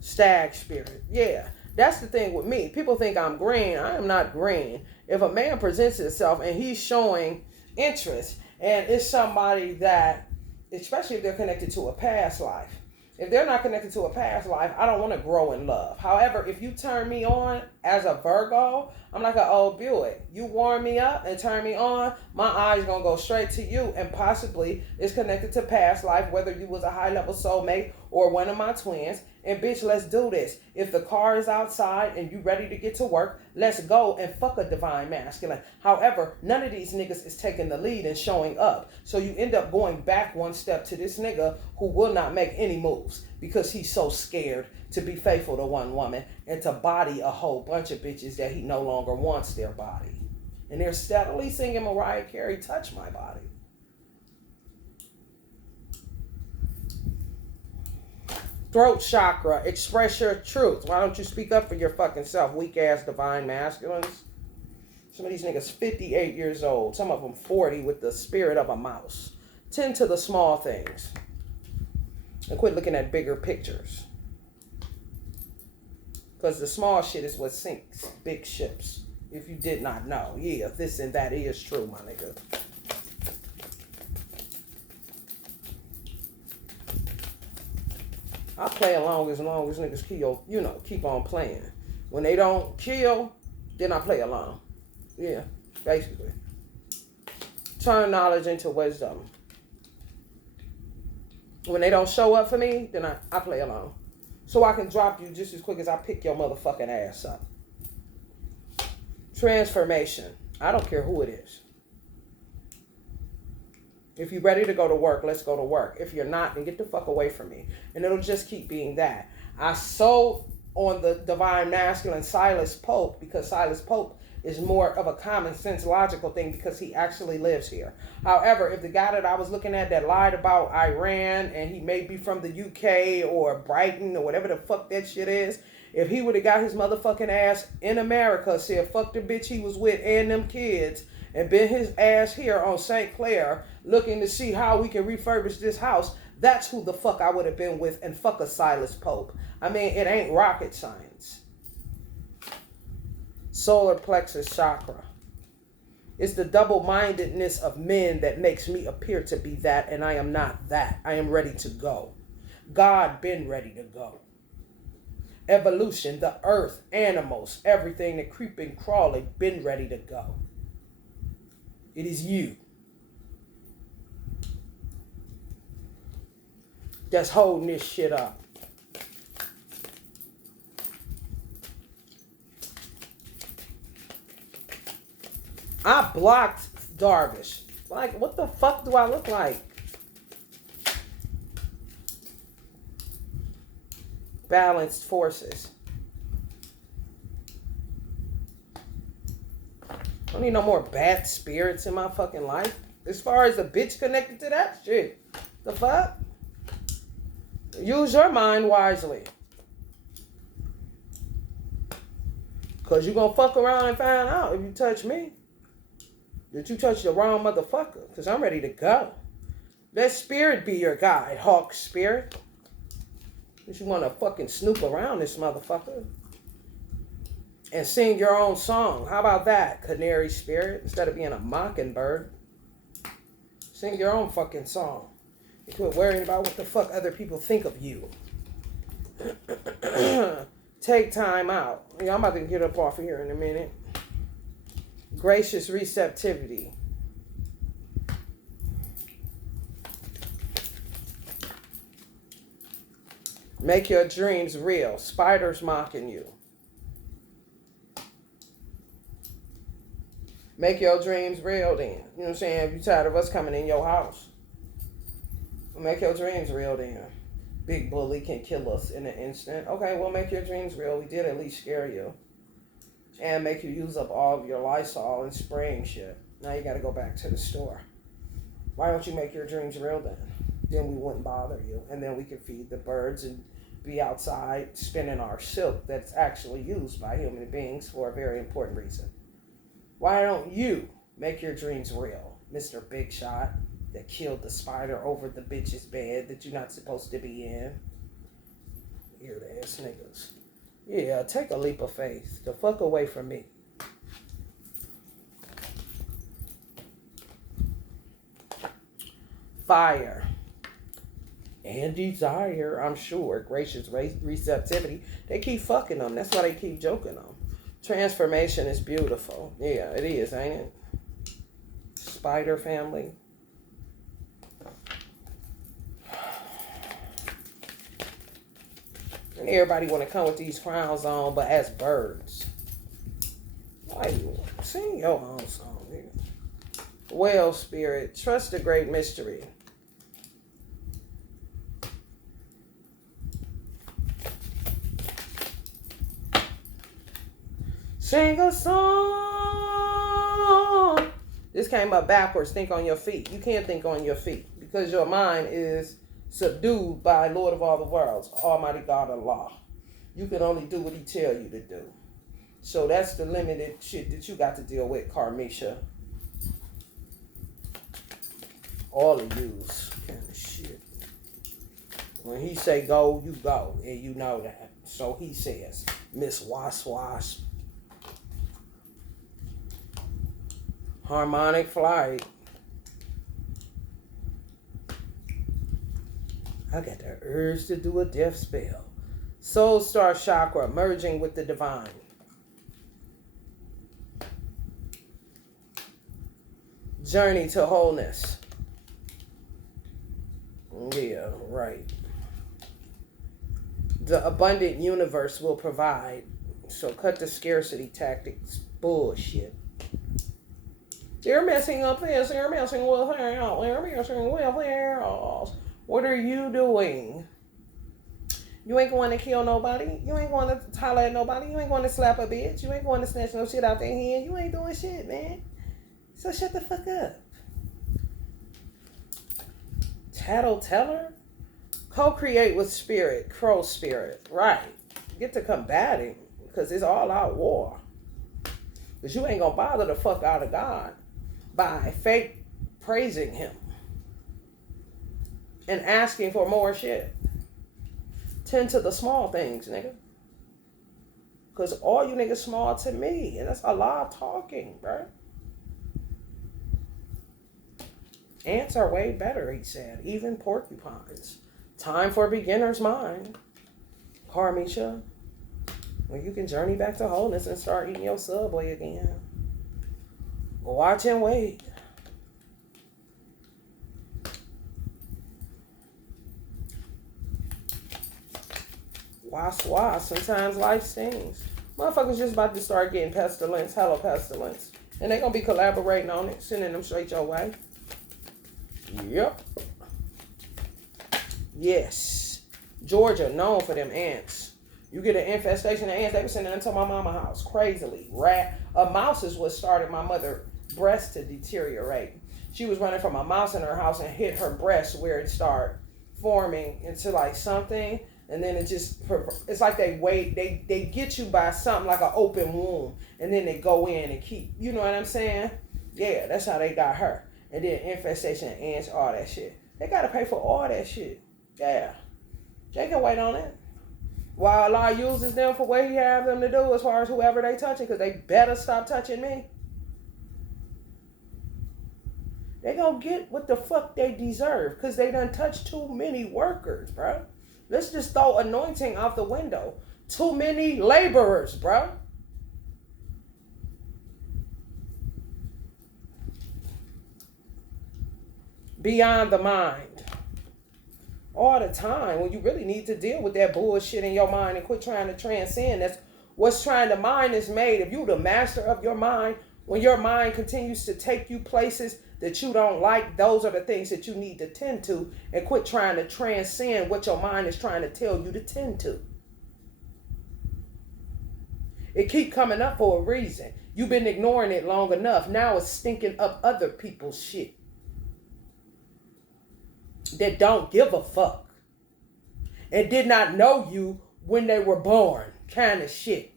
Stag spirit. Yeah. That's the thing with me. People think I'm green. I am not green. If a man presents himself and he's showing interest, and it's somebody that, especially if they're connected to a past life. If they're not connected to a past life, I don't want to grow in love. However, if you turn me on as a Virgo, I'm like an old Buick. You warm me up and turn me on, my eyes going to go straight to you, and possibly it's connected to past life, whether you was a high-level soulmate or one of my twins. And bitch, let's do this. If the car is outside and you ready to get to work, let's go and fuck a divine masculine. However, none of these niggas is taking the lead and showing up. So you end up going back one step to this nigga who will not make any moves because he's so scared to be faithful to one woman and to body a whole bunch of bitches that he no longer wants their body. And they're steadily singing Mariah Carey, Touch My Body. Throat chakra, express your truth. Why don't you speak up for your fucking self, weak ass divine masculines? Some of these niggas 58 years old, some of them 40 with the spirit of a mouse. Tend to the small things and quit looking at bigger pictures. Because the small shit is what sinks big ships. If you did not know. Yeah, this and that is true, my nigga. I play along as niggas kill, keep on playing. When they don't kill, then I play along. Yeah, basically. Turn knowledge into wisdom. When they don't show up for me, then I play along. So I can drop you just as quick as I pick your motherfucking ass up. Transformation. I don't care who it is. If you're ready to go to work, let's go to work. If you're not, then get the fuck away from me. And it'll just keep being that. I sold on the divine masculine Silas Pope because Silas Pope is more of a common sense logical thing because he actually lives here. However, if the guy that I was looking at that lied about Iran and he may be from the UK or Brighton or whatever the fuck that shit is, if he would have got his motherfucking ass in America, said fuck the bitch he was with and them kids, and been his ass here on St. Clair looking to see how we can refurbish this house, that's who the fuck I would have been with, and fuck a Silas Pope. I mean, it ain't rocket science. Solar plexus chakra. It's the double-mindedness of men that makes me appear to be that, and I am not that. I am ready to go. God been ready to go. Evolution, the earth, animals, everything that creeping, crawling, been ready to go. It is you that's holding this shit up. I blocked Darvish. Like, what the fuck do I look like? Balanced forces. I don't need no more bad spirits in my fucking life. As far as a bitch connected to that shit. The fuck? Use your mind wisely. Because you're going to fuck around and find out if you touch me that you touched the wrong motherfucker. Because I'm ready to go. Let spirit be your guide, Hawk spirit. If you want to fucking snoop around this motherfucker. And sing your own song. How about that, canary spirit? Instead of being a mockingbird. Sing your own fucking song. You quit worrying about what the fuck other people think of you. Take time out. Yeah, I'm about to get up off of here in a minute. Gracious receptivity. Make your dreams real. Spiders mocking you. Make your dreams real then. You know what I'm saying? If you're tired of us coming in your house. Make your dreams real then. Big bully can kill us in an instant. Okay, well, make your dreams real. We did at least scare you. And make you use up all of your Lysol and spraying shit. Now you got to go back to the store. Why don't you make your dreams real then? Then we wouldn't bother you. And then we could feed the birds and be outside spinning our silk that's actually used by human beings for a very important reason. Why don't you make your dreams real, Mr. Big Shot, that killed the spider over the bitch's bed that you're not supposed to be in? Weird ass niggas. Yeah, take a leap of faith. The fuck away from me. Fire and desire, I'm sure. Gracious receptivity. They keep fucking them. That's why they keep joking them. Transformation is beautiful. Yeah, it is, ain't it? Spider family. And everybody want to come with these crowns on, but as birds. Why you sing your own song, nigga? Well, spirit, trust the great mystery. Sing a song. This came up backwards. Think on your feet. You can't think on your feet because your mind is subdued by Lord of all the worlds, Almighty God Allah. You can only do what he tell you to do. So that's the limited shit that you got to deal with, Karmisha. All of yous kind of shit. When he say go, you go. And you know that. So he says, Miss Wasp. Harmonic flight. I got the urge to do a death spell. Soul star chakra merging with the divine. Journey to wholeness. Yeah, right. The abundant universe will provide. So cut the scarcity tactics. Bullshit. You're messing up this. You're messing with that. You're messing with that. What are you doing? You ain't going to kill nobody. You ain't going to holler at nobody. You ain't going to slap a bitch. You ain't going to snatch no shit out their hand. You ain't doing shit, man. So shut the fuck up. Tattleteller? Co-create with spirit. Crow spirit. Right. Get to combating. Because it's all out war. Because you ain't going to bother the fuck out of God by fake praising him and asking for more shit. Tend to the small things, nigga. Because all you niggas small to me. And that's a lot of talking, bro. Ants are way better, he said. Even porcupines. Time for beginner's mind. Karmisha. When you can journey back to wholeness and start eating your Subway again. Watch and wait. Wasp. Sometimes life stings. Motherfuckers just about to start getting pestilence. Hello, pestilence. And they gonna be collaborating on it. Sending them straight your way. Yep. Yes. Georgia, known for them ants. You get an infestation of ants, they were sending them to my mama's house. Crazily. A mouse is what started my mother's breast to deteriorate. She was running from a mouse in her house and hit her breast where it started forming into like something. And then it's like they get you by something like an open wound. And then they go in and keep, you know what I'm saying? Yeah, that's how they got her. And then infestation of ants, all that shit. They got to pay for all that shit. Yeah. They can wait on it. While Allah uses them for what he have them to do as far as whoever they touching, because they better stop touching me. They gonna get what the fuck they deserve, because they done touched too many workers, bro. Let's just throw anointing out the window. Too many laborers, bro. Beyond the mind. All the time when you really need to deal with that bullshit in your mind and quit trying to transcend. That's what's trying to mind is made. If you the master of your mind, when your mind continues to take you places that you don't like, those are the things that you need to tend to and quit trying to transcend what your mind is trying to tell you to tend to. It keep coming up for a reason. You've been ignoring it long enough. Now it's stinking up other people's shit. that don't give a fuck and did not know you when they were born, kind of shit.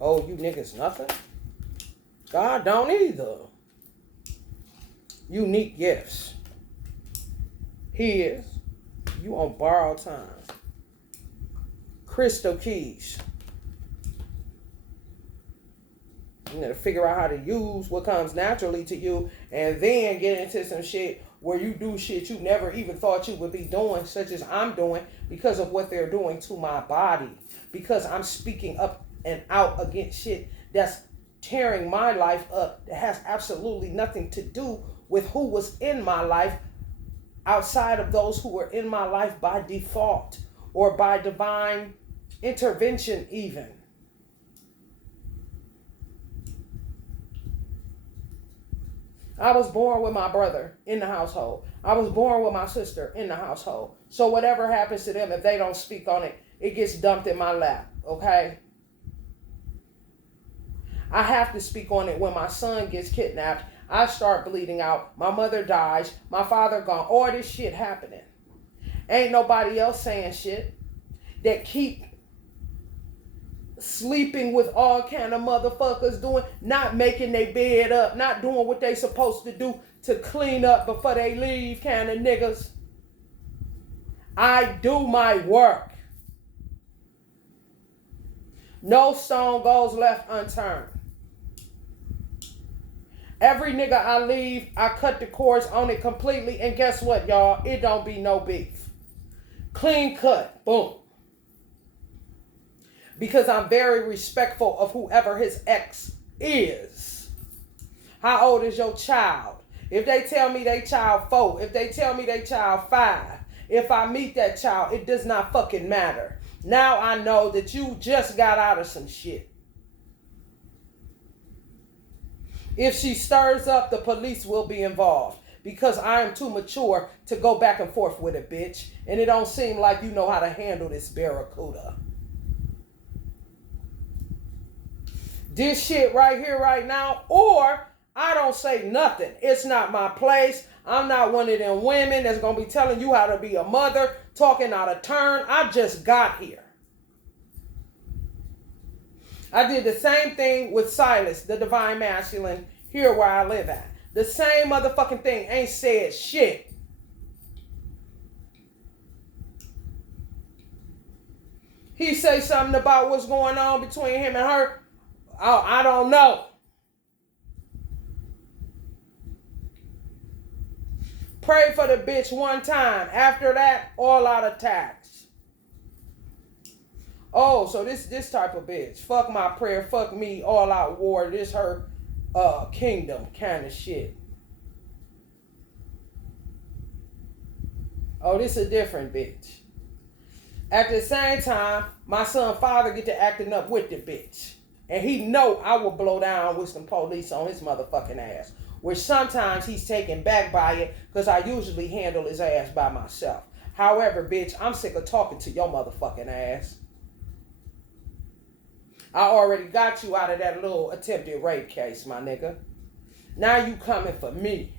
Oh, you niggas nothing? God don't either. Unique gifts. His. You on borrowed time. Crystal keys. You gotta figure out how to use what comes naturally to you and then get into some shit where you do shit you never even thought you would be doing, such as I'm doing, because of what they're doing to my body. Because I'm speaking up and out against shit that's tearing my life up, that has absolutely nothing to do with who was in my life outside of those who were in my life by default or by divine intervention even. I was born with my brother in the household. I was born with my sister in the household. So whatever happens to them, if they don't speak on it, it gets dumped in my lap, okay? I have to speak on it when my son gets kidnapped. I start bleeding out. My mother dies. My father gone. All this shit happening. Ain't nobody else saying shit. That keep sleeping with all kind of motherfuckers doing, not making their bed up, not doing what they supposed to do to clean up before they leave kind of niggas. I do my work. No stone goes left unturned. Every nigga I leave, I cut the cords on it completely, and guess what, y'all? It don't be no beef. Clean cut. Boom. Because I'm very respectful of whoever his ex is. How old is your child? If they tell me they child 4, if they tell me they child 5, if I meet that child, it does not fucking matter. Now I know that you just got out of some shit. If she stirs up, the police will be involved. Because I am too mature to go back and forth with a bitch. And it don't seem like you know how to handle this barracuda. This shit right here, right now, or I don't say nothing. It's not my place. I'm not one of them women that's going to be telling you how to be a mother, talking out of turn. I just got here. I did the same thing with Silas, the divine masculine, here where I live at. The same motherfucking thing. Ain't said shit. He say something about what's going on between him and her. Oh, I don't know. Pray for the bitch one time. After that, all out attacks. Oh, so this type of bitch. Fuck my prayer. Fuck me. All out war. This her kingdom kind of shit. Oh, this a different bitch. At the same time, my son father get to acting up with the bitch. And he know I will blow down with some police on his motherfucking ass. Which sometimes he's taken back by it because I usually handle his ass by myself. However, bitch, I'm sick of talking to your motherfucking ass. I already got you out of that little attempted rape case, my nigga. Now you coming for me.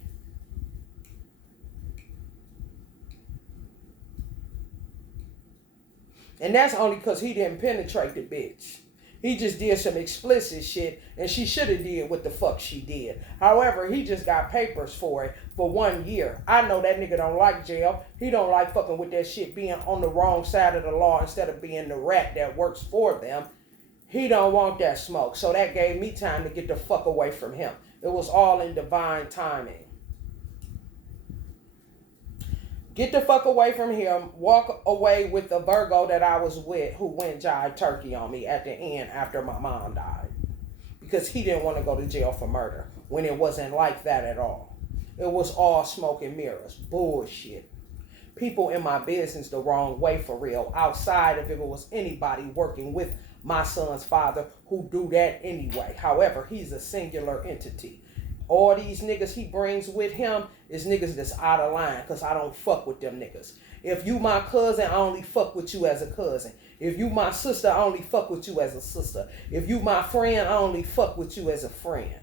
And that's only because he didn't penetrate the bitch. He just did some explicit shit, and she should have did what the fuck she did. However, he just got papers for it for 1 year. I know that nigga don't like jail. He don't like fucking with that shit being on the wrong side of the law instead of being the rat that works for them. He don't want that smoke. So that gave me time to get the fuck away from him. It was all in divine timing. Get the fuck away from him. Walk away with the Virgo that I was with who went jive turkey on me at the end after my mom died. Because he didn't want to go to jail for murder when it wasn't like that at all. It was all smoke and mirrors. Bullshit. People in my business the wrong way for real. Outside of if it was anybody working with my son's father who do that anyway. However, he's a singular entity. All these niggas he brings with him is niggas that's out of line because I don't fuck with them niggas. If you my cousin, I only fuck with you as a cousin. If you my sister, I only fuck with you as a sister. If you my friend, I only fuck with you as a friend.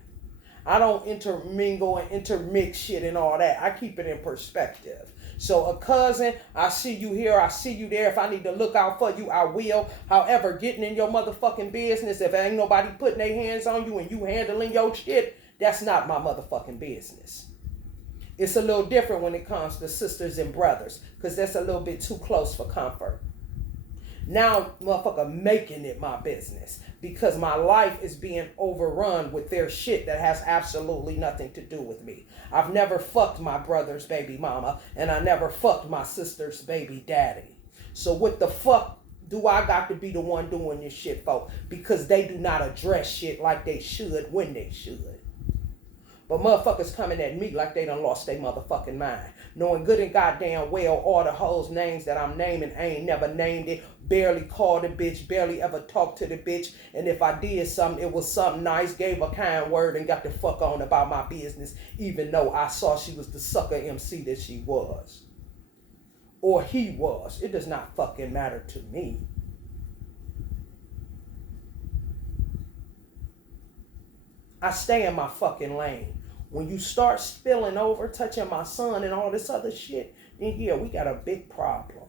I don't intermingle and intermix shit and all that. I keep it in perspective. So a cousin, I see you here, I see you there. If I need to look out for you, I will. However, getting in your motherfucking business, if ain't nobody putting their hands on you and you handling your shit, that's not my motherfucking business. It's a little different when it comes to sisters and brothers, because that's a little bit too close for comfort. Now, motherfucker, making it my business because my life is being overrun with their shit that has absolutely nothing to do with me. I've never fucked my brother's baby mama, and I never fucked my sister's baby daddy. So what the fuck do I got to be the one doing this shit for? Because they do not address shit like they should when they should. But motherfuckers coming at me like they done lost their motherfucking mind. Knowing good and goddamn well all the hoes' names that I'm naming, I ain't never named it. Barely called a bitch, barely ever talked to the bitch. And if I did something, it was something nice, gave a kind word and got the fuck on about my business. Even though I saw she was the sucker MC that she was. Or he was. It does not fucking matter to me. I stay in my fucking lane. When you start spilling over, touching my son and all this other shit, then yeah, we got a big problem.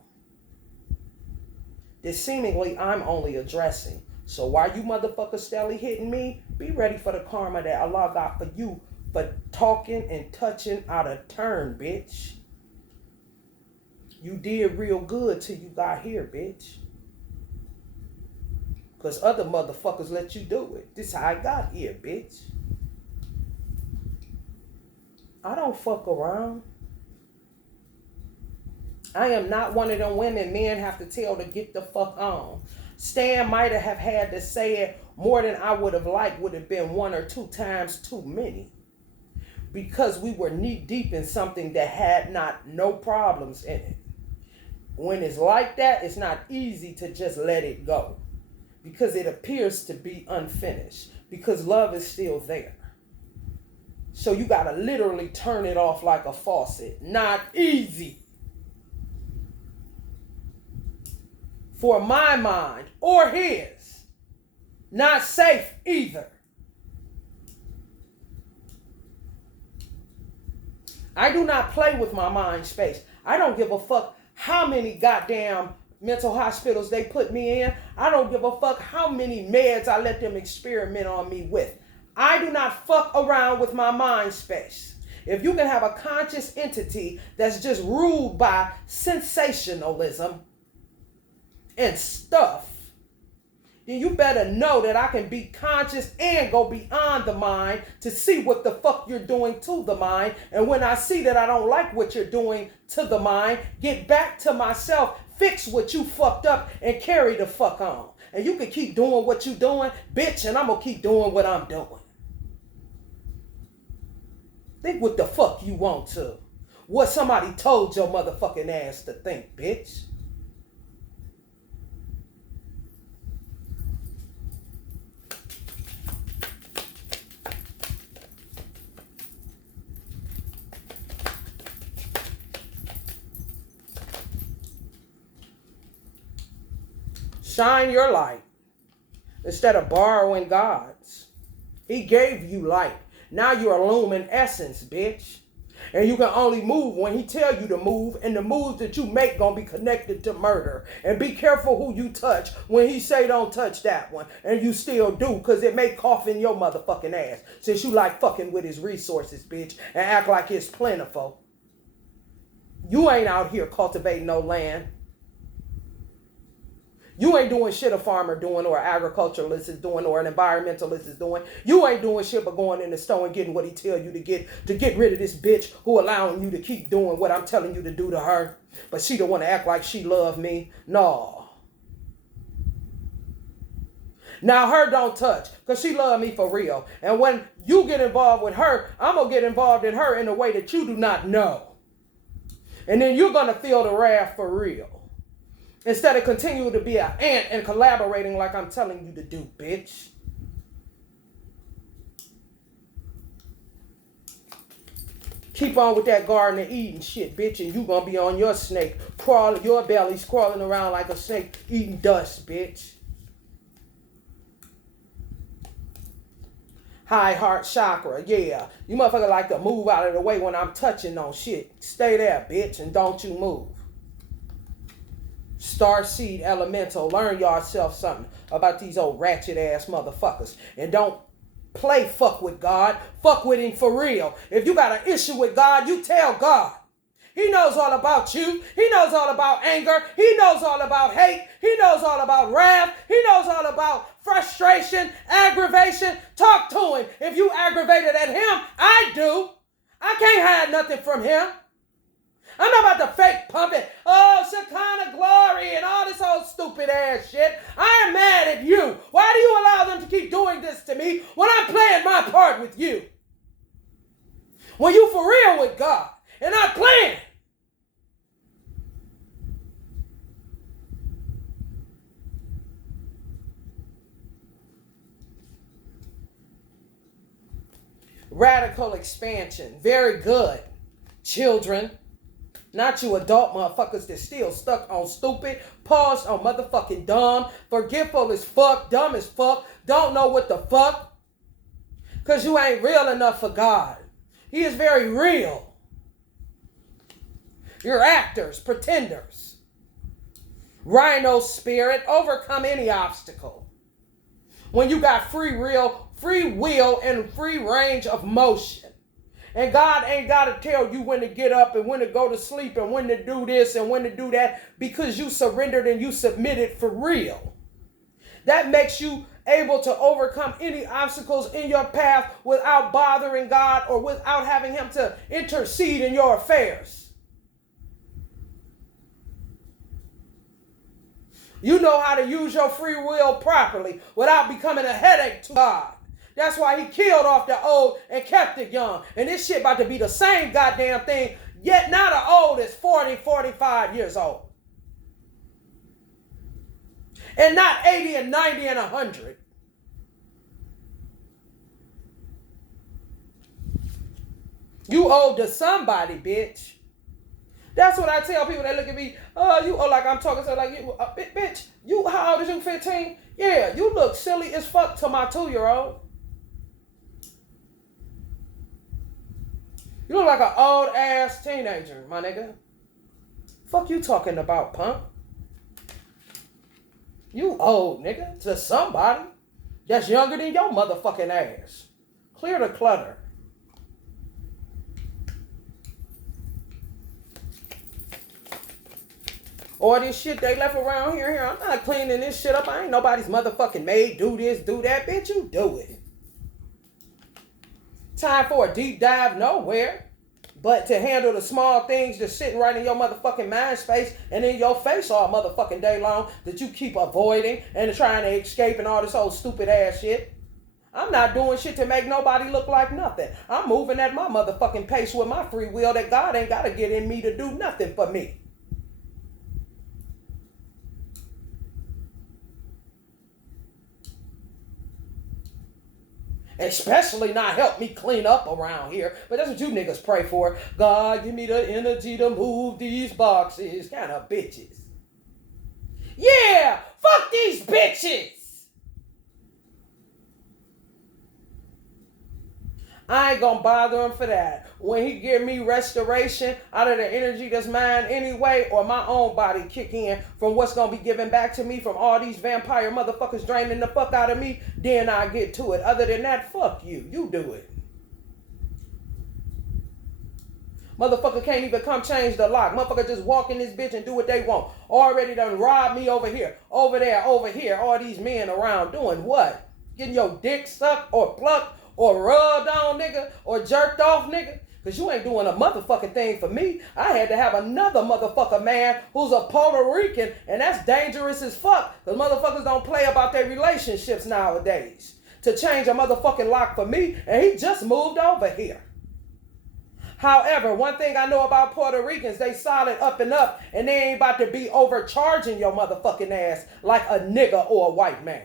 That seemingly I'm only addressing. So while you motherfuckers steadily hitting me, be ready for the karma that Allah got for you for talking and touching out of turn, bitch. You did real good till you got here, bitch. Because other motherfuckers let you do it. This is how I got here, bitch. I don't fuck around. I am not one of them women men have to tell to get the fuck on. Stan might have had to say it more than I would have liked, would have been 1 or 2 times too many. Because we were knee deep in something that had no problems in it. When it's like that, it's not easy to just let it go. Because it appears to be unfinished. Because love is still there. So you gotta literally turn it off like a faucet. Not easy. For my mind or his. Not safe either. I do not play with my mind space. I don't give a fuck how many goddamn mental hospitals they put me in. I don't give a fuck how many meds I let them experiment on me with. I do not fuck around with my mind space. If you can have a conscious entity that's just ruled by sensationalism and stuff, then you better know that I can be conscious and go beyond the mind to see what the fuck you're doing to the mind. And when I see that I don't like what you're doing to the mind, get back to myself, fix what you fucked up, and carry the fuck on. And you can keep doing what you doing, bitch, and I'm gonna keep doing what I'm doing. Think what the fuck you want to. What somebody told your motherfucking ass to think, bitch. Shine your light instead of borrowing God's. He gave you light. Now you're luminescence, bitch. And you can only move when he tell you to move, and the moves that you make gonna be connected to murder. And be careful who you touch when he say don't touch that one, and you still do, because it may cough in your motherfucking ass, since you like fucking with his resources, bitch, and act like it's plentiful. You ain't out here cultivating no land. You ain't doing shit a farmer doing, or an agriculturalist is doing, or an environmentalist is doing. You ain't doing shit but going in the store and getting what he tell you to get rid of this bitch who allowing you to keep doing what I'm telling you to do to her. But she don't want to act like she love me. No. Now her don't touch, because she love me for real. And when you get involved with her, I'm going to get involved in her in a way that you do not know. And then you're going to feel the wrath for real. Instead of continuing to be an ant and collaborating like I'm telling you to do, bitch. Keep on with that Garden of Eden shit, bitch, and you gonna be on your snake, your belly's crawling around like a snake, eating dust, bitch. High heart chakra, yeah. You motherfucker like to move out of the way when I'm touching on shit. Stay there, bitch, and don't you move. Starseed elemental, learn yourself something about these old ratchet ass motherfuckers. And don't play fuck with God. Fuck with him for real. If you got an issue with God, you tell God. He knows all about you. He knows all about anger. He knows all about hate. He knows all about wrath. He knows all about frustration, aggravation. Talk to him. If you aggravated at him, I do. I can't hide nothing from him. I'm not about to fake pump it. Oh, Shekinah glory and all this old stupid ass shit. I am mad at you. Why do you allow them to keep doing this to me when I'm playing my part with you? When you for real with God and not playing. Radical expansion. Very good. Children. Not you adult motherfuckers that still stuck on stupid, paused on motherfucking dumb, forgetful as fuck, dumb as fuck, don't know what the fuck. Because you ain't real enough for God. He is very real. You're actors, pretenders. Rhino spirit, overcome any obstacle. When you got free will, and free range of motion. And God ain't got to tell you when to get up and when to go to sleep and when to do this and when to do that because you surrendered and you submitted for real. That makes you able to overcome any obstacles in your path without bothering God or without having him to intercede in your affairs. You know how to use your free will properly without becoming a headache to God. That's why he killed off the old and kept the young. And this shit about to be the same goddamn thing, yet now the old is 40, 45 years old. And not 80 and 90 and 100. You owe to somebody, bitch. That's what I tell people that look at me. Oh, you owe like I'm talking to like you. Bitch, you, how old is you, 15? Yeah, you look silly as fuck to my 2-year-old. You look like an old ass teenager, my nigga. Fuck you talking about, punk? You old, nigga, to somebody that's younger than your motherfucking ass. Clear the clutter. All this shit they left around here. I'm not cleaning this shit up. I ain't nobody's motherfucking maid. Do this, do that. Bitch, you do it. Time for a deep dive nowhere. But to handle the small things just sitting right in your motherfucking mind space and in your face all motherfucking day long that you keep avoiding and trying to escape and all this old stupid ass shit. I'm not doing shit to make nobody look like nothing. I'm moving at my motherfucking pace with my free will that God ain't got to get in me to do nothing for me. Especially not help me clean up around here. But that's what you niggas pray for. God, give me the energy to move these boxes. Kind of bitches. Yeah, fuck these bitches. I ain't gonna bother him for that. When he give me restoration out of the energy that's mine anyway, or my own body kick in from what's gonna be given back to me from all these vampire motherfuckers draining the fuck out of me, then I get to it. Other than that, fuck you. You do it. Motherfucker can't even come change the lock. Motherfucker just walk in this bitch and do what they want. Already done robbed me over here, over there, over here. All these men around doing what? Getting your dick sucked or plucked or rubbed on, nigga, or jerked off, nigga. Because you ain't doing a motherfucking thing for me. I had to have another motherfucker man who's a Puerto Rican, and that's dangerous as fuck. Because motherfuckers don't play about their relationships nowadays. To change a motherfucking lock for me, and he just moved over here. However, one thing I know about Puerto Ricans, they solid up and up, and they ain't about to be overcharging your motherfucking ass like a nigga or a white man.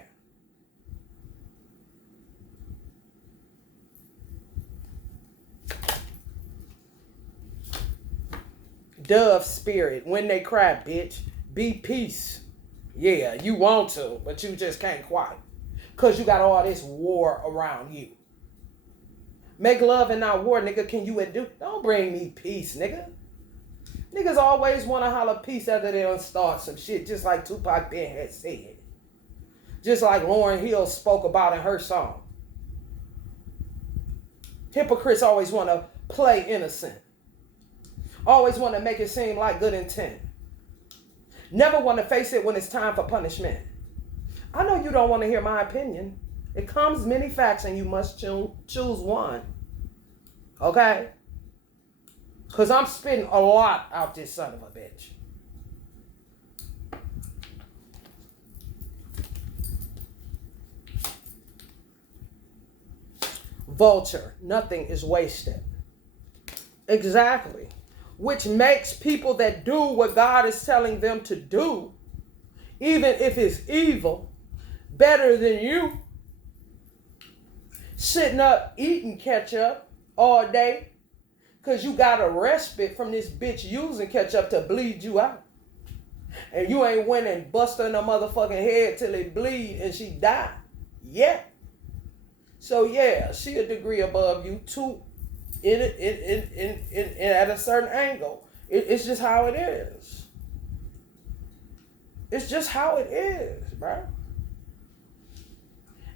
Dove spirit, when they cry, bitch, be peace. Yeah, you want to, but you just can't quite. Because you got all this war around you. Make love and not war, nigga. Can you do? Don't bring me peace, nigga. Niggas always want to holler peace after they done start some shit, just like Tupac Ben had said. Just like Lauryn Hill spoke about in her song. Hypocrites always want to play innocent. Always want to make it seem like good intent. Never want to face it when it's time for punishment. I know you don't want to hear my opinion. It comes many facts and you must choose one. Okay? Because I'm spitting a lot out this son of a bitch. Vulture. Nothing is wasted. Exactly. Which makes people that do what God is telling them to do, even if it's evil, better than you. Sitting up eating ketchup all day because you got a respite from this bitch using ketchup to bleed you out. And you ain't went and busted her motherfucking head till it bleed and she died. Yeah. So yeah, she a degree above you too, in at a certain angle. It's just how it is. It's just how it is, bro.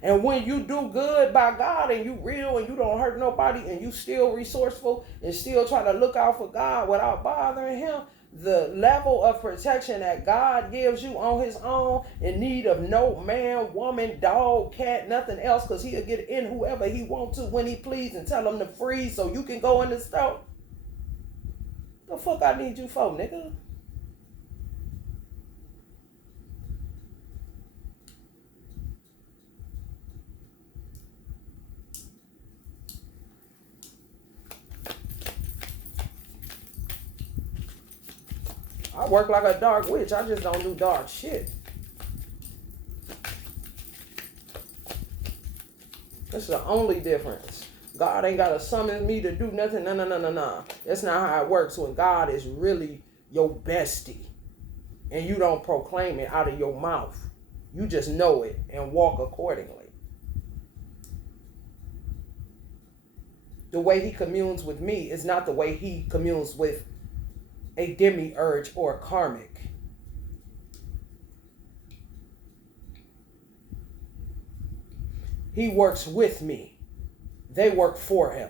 And when you do good by God and you real and you don't hurt nobody and you still resourceful and still try to look out for God without bothering him, the level of protection that God gives you on his own, in need of no man, woman, dog, cat, nothing else, because he'll get in whoever he wants to when he please and tell him to freeze so you can go in the store. The fuck I need you for, nigga? I work like a dark witch. I just don't do dark shit. That's the only difference. God ain't got to summon me to do nothing. No. That's not how it works when God is really your bestie. And you don't proclaim it out of your mouth. You just know it and walk accordingly. The way he communes with me is not the way he communes with a demiurge or a karmic. He works with me. They work for him.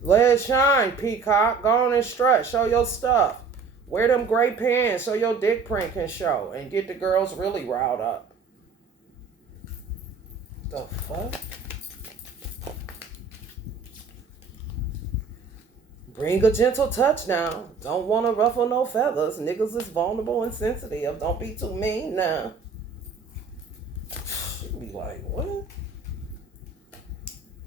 Let it shine, peacock. Go on and strut. Show your stuff. Wear them gray pants so your dick print can show and get the girls really riled up. The fuck? Bring a gentle touch now. Don't want to ruffle no feathers. Niggas is vulnerable and sensitive. Don't be too mean now. She'd be like, what?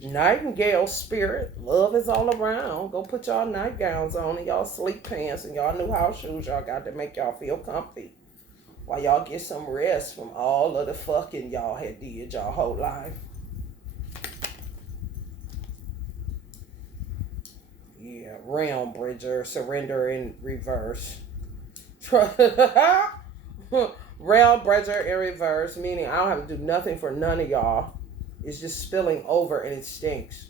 Nightingale spirit. Love is all around. Go put y'all nightgowns on and y'all sleep pants and y'all new house shoes y'all got to make y'all feel comfy. While y'all get some rest from all of the fucking y'all had did y'all whole life. Yeah, Realm Bridger, surrender in reverse. Realm Bridger in reverse, meaning I don't have to do nothing for none of y'all. It's just spilling over and it stinks.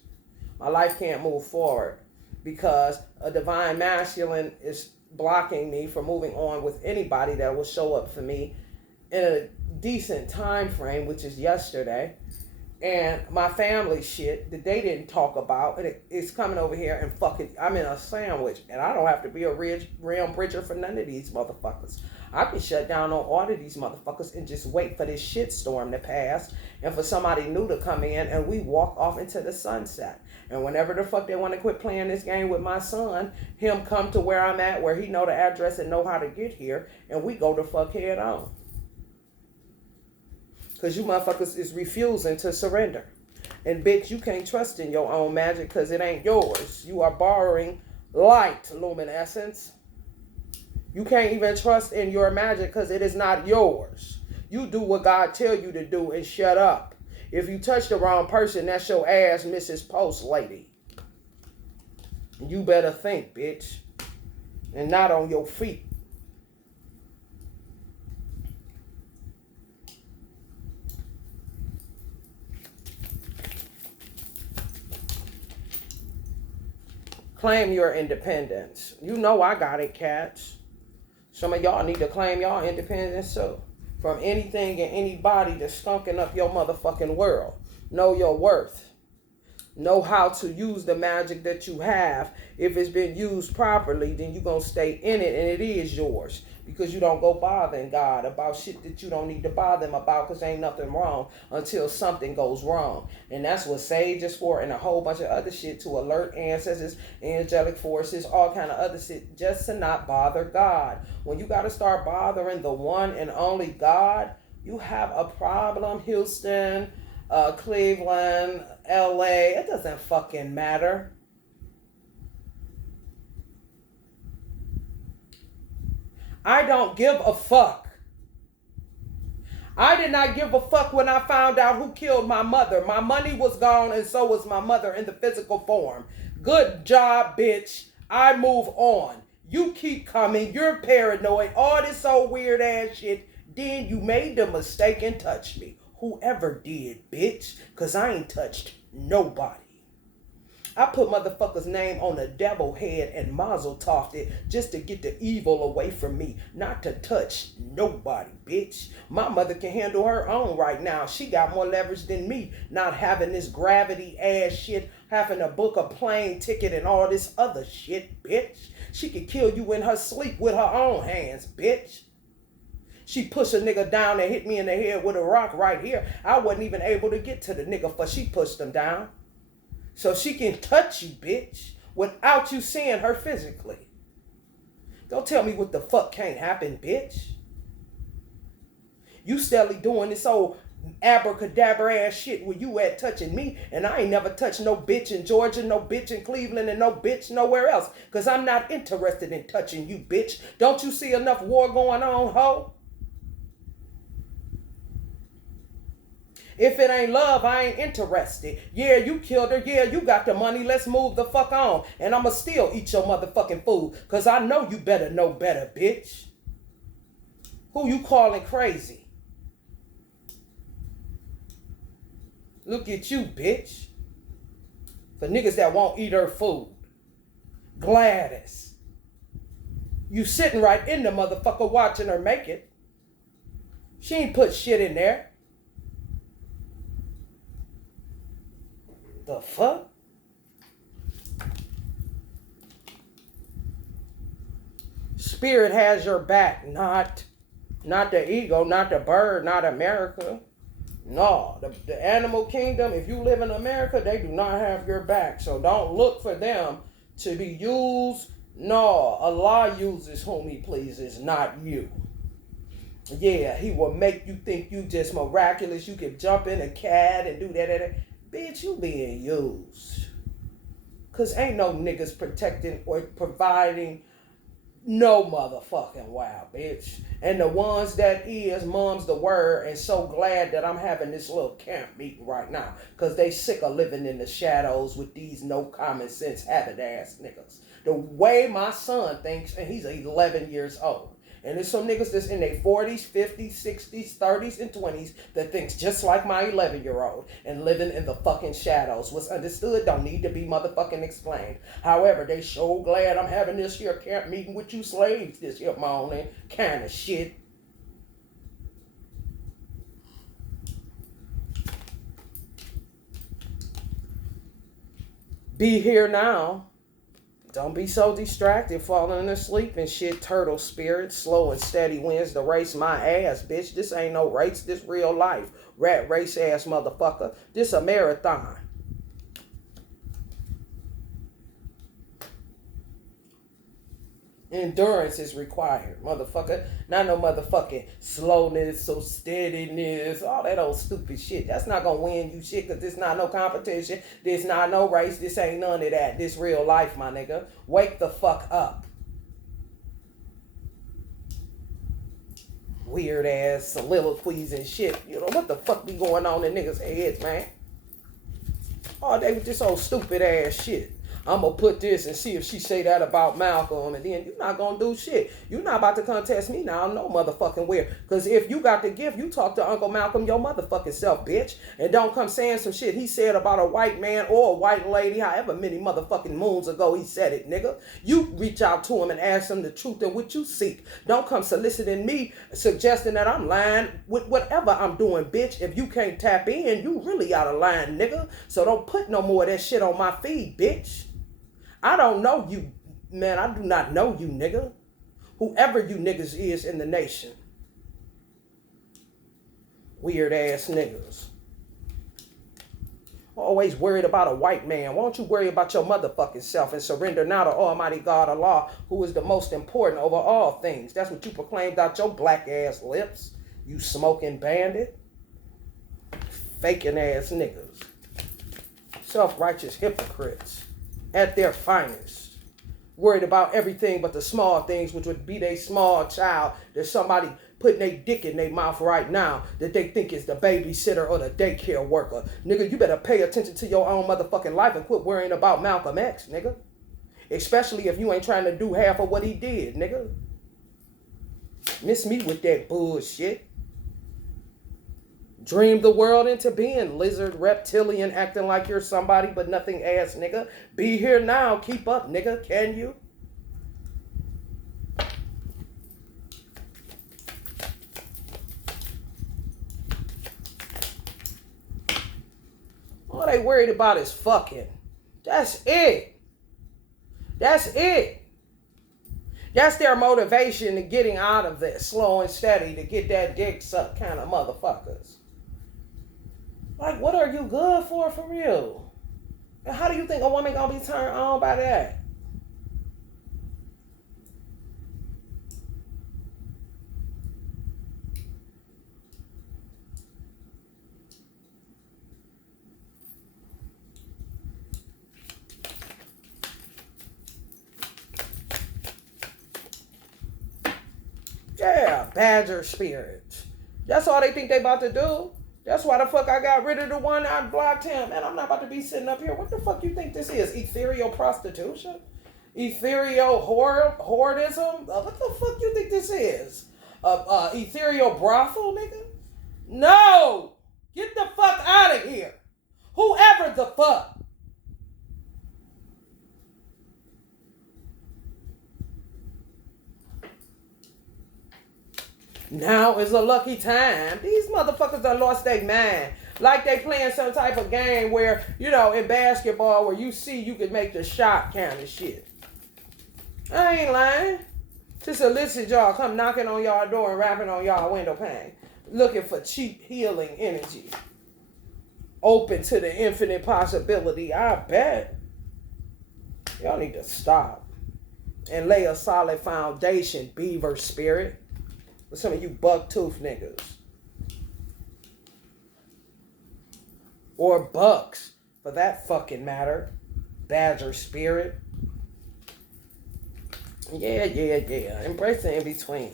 My life can't move forward because a divine masculine is blocking me from moving on with anybody that will show up for me in a decent time frame, which is yesterday. And my family shit that they didn't talk about, and it's coming over here and fucking, I'm in a sandwich, and I don't have to be a realm bridger for none of these motherfuckers. I can shut down on all of these motherfuckers and just wait for this shitstorm to pass and for somebody new to come in and we walk off into the sunset. And whenever the fuck they want to quit playing this game with my son, him come to where I'm at, where he know the address and know how to get here, and we go the fuck head on. Because you motherfuckers is refusing to surrender. And bitch, you can't trust in your own magic because it ain't yours. You are borrowing light, luminescence. You can't even trust in your magic because it is not yours. You do what God tell you to do and shut up. If you touch the wrong person, that's your ass, Mrs. Post Lady. You better think, bitch. And not on your feet. Claim your independence. You know I got it, cats. Some of y'all need to claim y'all independence too. From anything and anybody that's skunking up your motherfucking world. Know your worth. Know how to use the magic that you have. If it's been used properly, then you're going to stay in it and it is yours. Because you don't go bothering God about shit that you don't need to bother him about because ain't nothing wrong until something goes wrong. And that's what Sage is for and a whole bunch of other shit to alert ancestors, angelic forces, all kind of other shit just to not bother God. When you got to start bothering the one and only God, you have a problem. Houston, Cleveland, LA, it doesn't fucking matter. I don't give a fuck. I did not give a fuck when I found out who killed my mother. My money was gone and so was my mother in the physical form. Good job, bitch. I move on. You keep coming. You're paranoid. All this old weird ass shit. Then you made the mistake and touched me. Whoever did, bitch. Because I ain't touched nobody. I put motherfucker's name on a devil head and mazel tov it just to get the evil away from me. Not to touch nobody, bitch. My mother can handle her own right now. She got more leverage than me. Not having this gravity ass shit, having to book a plane ticket and all this other shit, bitch. She could kill you in her sleep with her own hands, bitch. She pushed a nigga down and hit me in the head with a rock right here. I wasn't even able to get to the nigga for she pushed him down. So she can touch you, bitch, without you seeing her physically. Don't tell me what the fuck can't happen, bitch. You steadily doing this old abracadabra ass shit where you at touching me, and I ain't never touched no bitch in Georgia, no bitch in Cleveland, and no bitch nowhere else, because I'm not interested in touching you, bitch. Don't you see enough war going on, ho? If it ain't love, I ain't interested. Yeah, you killed her. Yeah, you got the money. Let's move the fuck on. And I'ma still eat your motherfucking food. Because I know you better know better, bitch. Who you calling crazy? Look at you, bitch. For niggas that won't eat her food. Gladys. You sitting right in the motherfucker watching her make it. She ain't put shit in there. The fuck? Spirit has your back, not the ego, not the bird, not America. No, the animal kingdom, if you live in America, they do not have your back. So don't look for them to be used. No, Allah uses whom he pleases, not you. Yeah, he will make you think you just miraculous. You can jump in a cat and do that. Bitch, you being used. Because ain't no niggas protecting or providing no motherfucking wow, bitch. And the ones that is, mom's the word, and so glad that I'm having this little camp meeting right now. Because they sick of living in the shadows with these no common sense habit ass niggas. The way my son thinks, and he's 11 years old. And there's some niggas that's in their 40s, 50s, 60s, 30s, and 20s that thinks just like my 11-year-old and living in the fucking shadows. What's understood don't need to be motherfucking explained. However, they so glad I'm having this here camp meeting with you slaves this here morning kind of shit. Be here now. Don't be so distracted, falling asleep and shit. Turtle spirit, slow and steady wins the race. My ass, bitch. This ain't no race. This real life. Rat race ass motherfucker. This a marathon. Endurance is required, motherfucker. Not no motherfucking slowness, so steadiness, all that old stupid shit. That's not gonna win you shit, because this not no competition. This not no race. This ain't none of that. This real life, my nigga. Wake the fuck up. Weird ass soliloquies and shit. You know, what the fuck be going on in niggas' heads, man? All day with this old stupid ass shit. I'm going to put this and see if she say that about Malcolm. And then you're not going to do shit. You're not about to contest me now. No motherfucking where. Because if you got the gift, you talk to Uncle Malcolm your motherfucking self, bitch. And don't come saying some shit he said about a white man or a white lady, however many motherfucking moons ago he said it, nigga. You reach out to him and ask him the truth and what you seek. Don't come soliciting me, suggesting that I'm lying with whatever I'm doing, bitch. If you can't tap in, you really out of line, nigga. So don't put no more of that shit on my feed, bitch. I don't know you, man. I do not know you, nigga. Whoever you niggas is in the nation. Weird ass niggas. Always worried about a white man. Why don't you worry about your motherfucking self and surrender now to Almighty God Allah, who is the most important over all things. That's what you proclaimed out your black ass lips, you smoking bandit. Faking ass niggas. Self-righteous hypocrites at their finest. Worried about everything but the small things, which would be their small child. There's somebody putting their dick in their mouth right now that they think is the babysitter or the daycare worker. Nigga, you better pay attention to your own motherfucking life and quit worrying about Malcolm X, nigga. Especially if you ain't trying to do half of what he did, nigga. Miss me with that bullshit. Dream the world into being, lizard, reptilian, acting like you're somebody but nothing ass, nigga. Be here now, keep up, nigga, can you? All they worried about is fucking. That's it. That's it. That's their motivation to getting out of this, slow and steady, to get that dick sucked kind of motherfuckers. Like, what are you good for real? And how do you think a woman gonna be turned on by that? Yeah, badger spirits. That's all they think they about to do. That's why the fuck I got rid of the one I blocked him. Man, I'm not about to be sitting up here. What the fuck you think this is? Ethereal prostitution? Ethereal hoardism? What the fuck you think this is? Ethereal brothel, nigga? No! Get the fuck out of here. Whoever the fuck. Now is a lucky time. These motherfuckers done lost their mind. Like they playing some type of game where, you know, in basketball where you see you can make the shot kind of shit. I ain't lying. To solicit y'all, come knocking on y'all door and rapping on y'all window pane. Looking for cheap healing energy. Open to the infinite possibility. I bet. Y'all need to stop. And lay a solid foundation, beaver spirit. With some of you buck-tooth niggas. Or bucks, for that fucking matter. Badger spirit. Yeah. Embrace the in-between.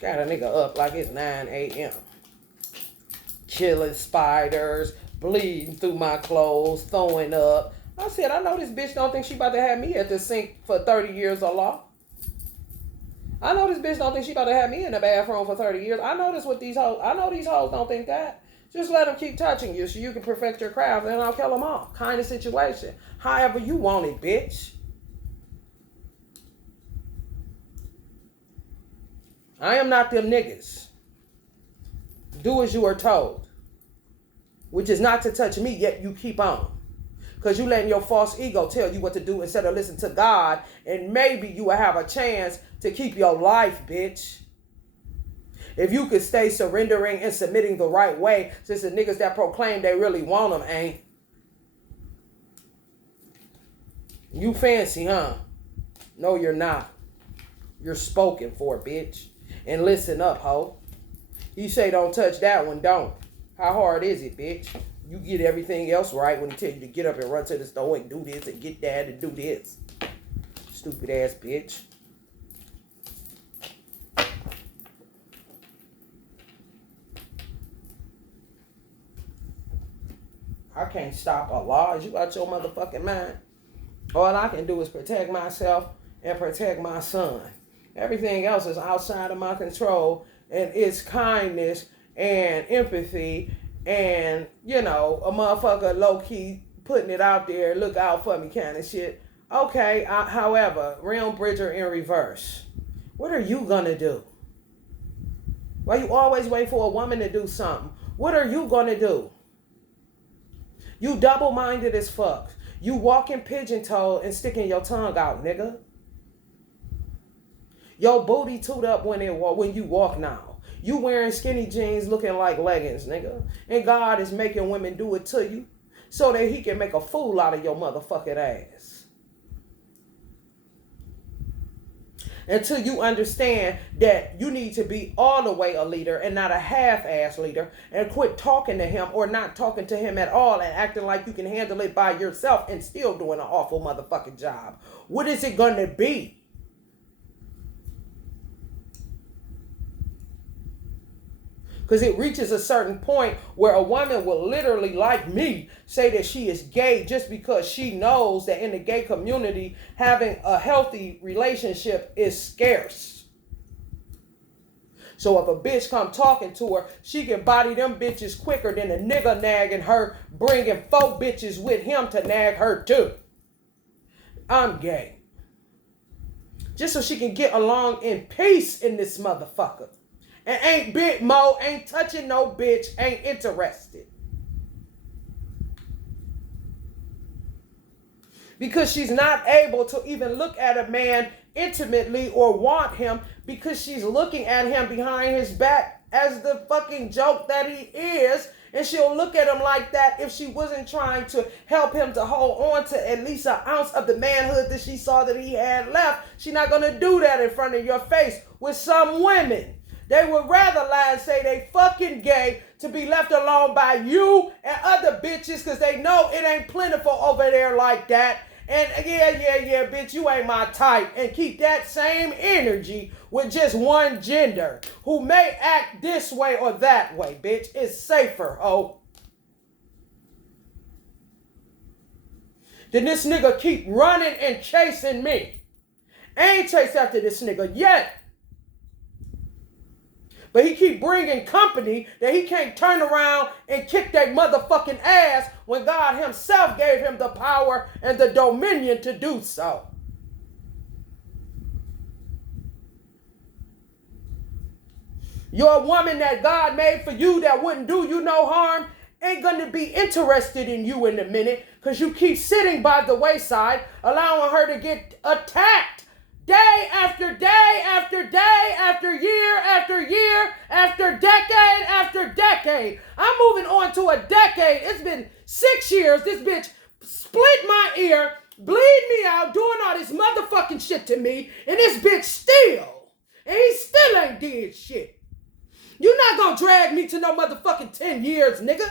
Got a nigga up like it's 9 a.m. Killing spiders, bleeding through my clothes, throwing up. I said, I know this bitch don't think she about to have me at the sink for 30 years or law. I know this bitch don't think she about to have me in the bathroom for 30 years. I know this with these hoes. I know these hoes don't think that. Just let them keep touching you so you can perfect your craft and I'll kill them off. Kind of situation. However you want it, bitch. I am not them niggas. Do as you are told. Which is not to touch me, yet you keep on. Because you letting your false ego tell you what to do instead of listen to God. And maybe you will have a chance to keep your life, bitch. If you could stay surrendering and submitting the right way, since the niggas that proclaim they really want them ain't. You fancy, huh? No, you're not. You're spoken for, bitch. And listen up, ho. You say don't touch that one, don't. How hard is it, bitch? You get everything else right when he tell you to get up and run to the store and do this and get that and do this. Stupid ass bitch. I can't stop Allah. Is you out your motherfucking mind? All I can do is protect myself and protect my son. Everything else is outside of my control, and it's kindness and empathy and, you know, a motherfucker low-key putting it out there, look out for me kind of shit. Okay, however, Realm Bridger in reverse. What are you gonna do? Why you always wait for a woman to do something? What are you gonna do? You double-minded as fuck. You walking pigeon-toed and sticking your tongue out, nigga. Your booty toot up when you walk now. You wearing skinny jeans looking like leggings, nigga. And God is making women do it to you so that he can make a fool out of your motherfucking ass. Until you understand that you need to be all the way a leader and not a half-ass leader, and quit talking to him or not talking to him at all and acting like you can handle it by yourself and still doing an awful motherfucking job. What is it going to be? Because it reaches a certain point where a woman will literally, like me, say that she is gay just because she knows that in the gay community, having a healthy relationship is scarce. So if a bitch come talking to her, she can body them bitches quicker than a nigga nagging her, bringing 4 bitches with him to nag her too. I'm gay. Just so she can get along in peace in this motherfucker. And ain't Big Mo, ain't touching no bitch, ain't interested. Because she's not able to even look at a man intimately or want him, because she's looking at him behind his back as the fucking joke that he is. And she'll look at him like that if she wasn't trying to help him to hold on to at least an ounce of the manhood that she saw that he had left. She's not going to do that in front of your face. With some women, they would rather lie and say they fucking gay to be left alone by you and other bitches because they know it ain't plentiful over there like that. And yeah, bitch, you ain't my type. And keep that same energy with just one gender who may act this way or that way, bitch. It's safer, ho. Then this nigga keep running and chasing me. I ain't chased after this nigga yet. But he keep bringing company that he can't turn around and kick that motherfucking ass when God himself gave him the power and the dominion to do so. Your woman that God made for you that wouldn't do you no harm ain't going to be interested in you in a minute because you keep sitting by the wayside allowing her to get attacked. Day after day after day after year after year after decade. I'm moving on to a decade. It's been 6 years. This bitch split my ear, bleed me out, doing all this motherfucking shit to me, and this bitch still. And he still ain't did shit. You not gonna drag me to no motherfucking 10 years, nigga.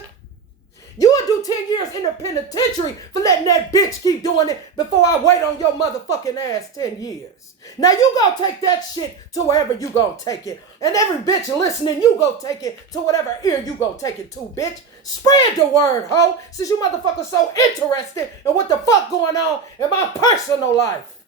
You would do 10 years in the penitentiary for letting that bitch keep doing it before I wait on your motherfucking ass 10 years. Now you gonna take that shit to wherever you gonna take it. And every bitch listening, you go take it to whatever ear you gonna take it to, bitch. Spread the word, ho, since you motherfuckers so interested in what the fuck going on in my personal life.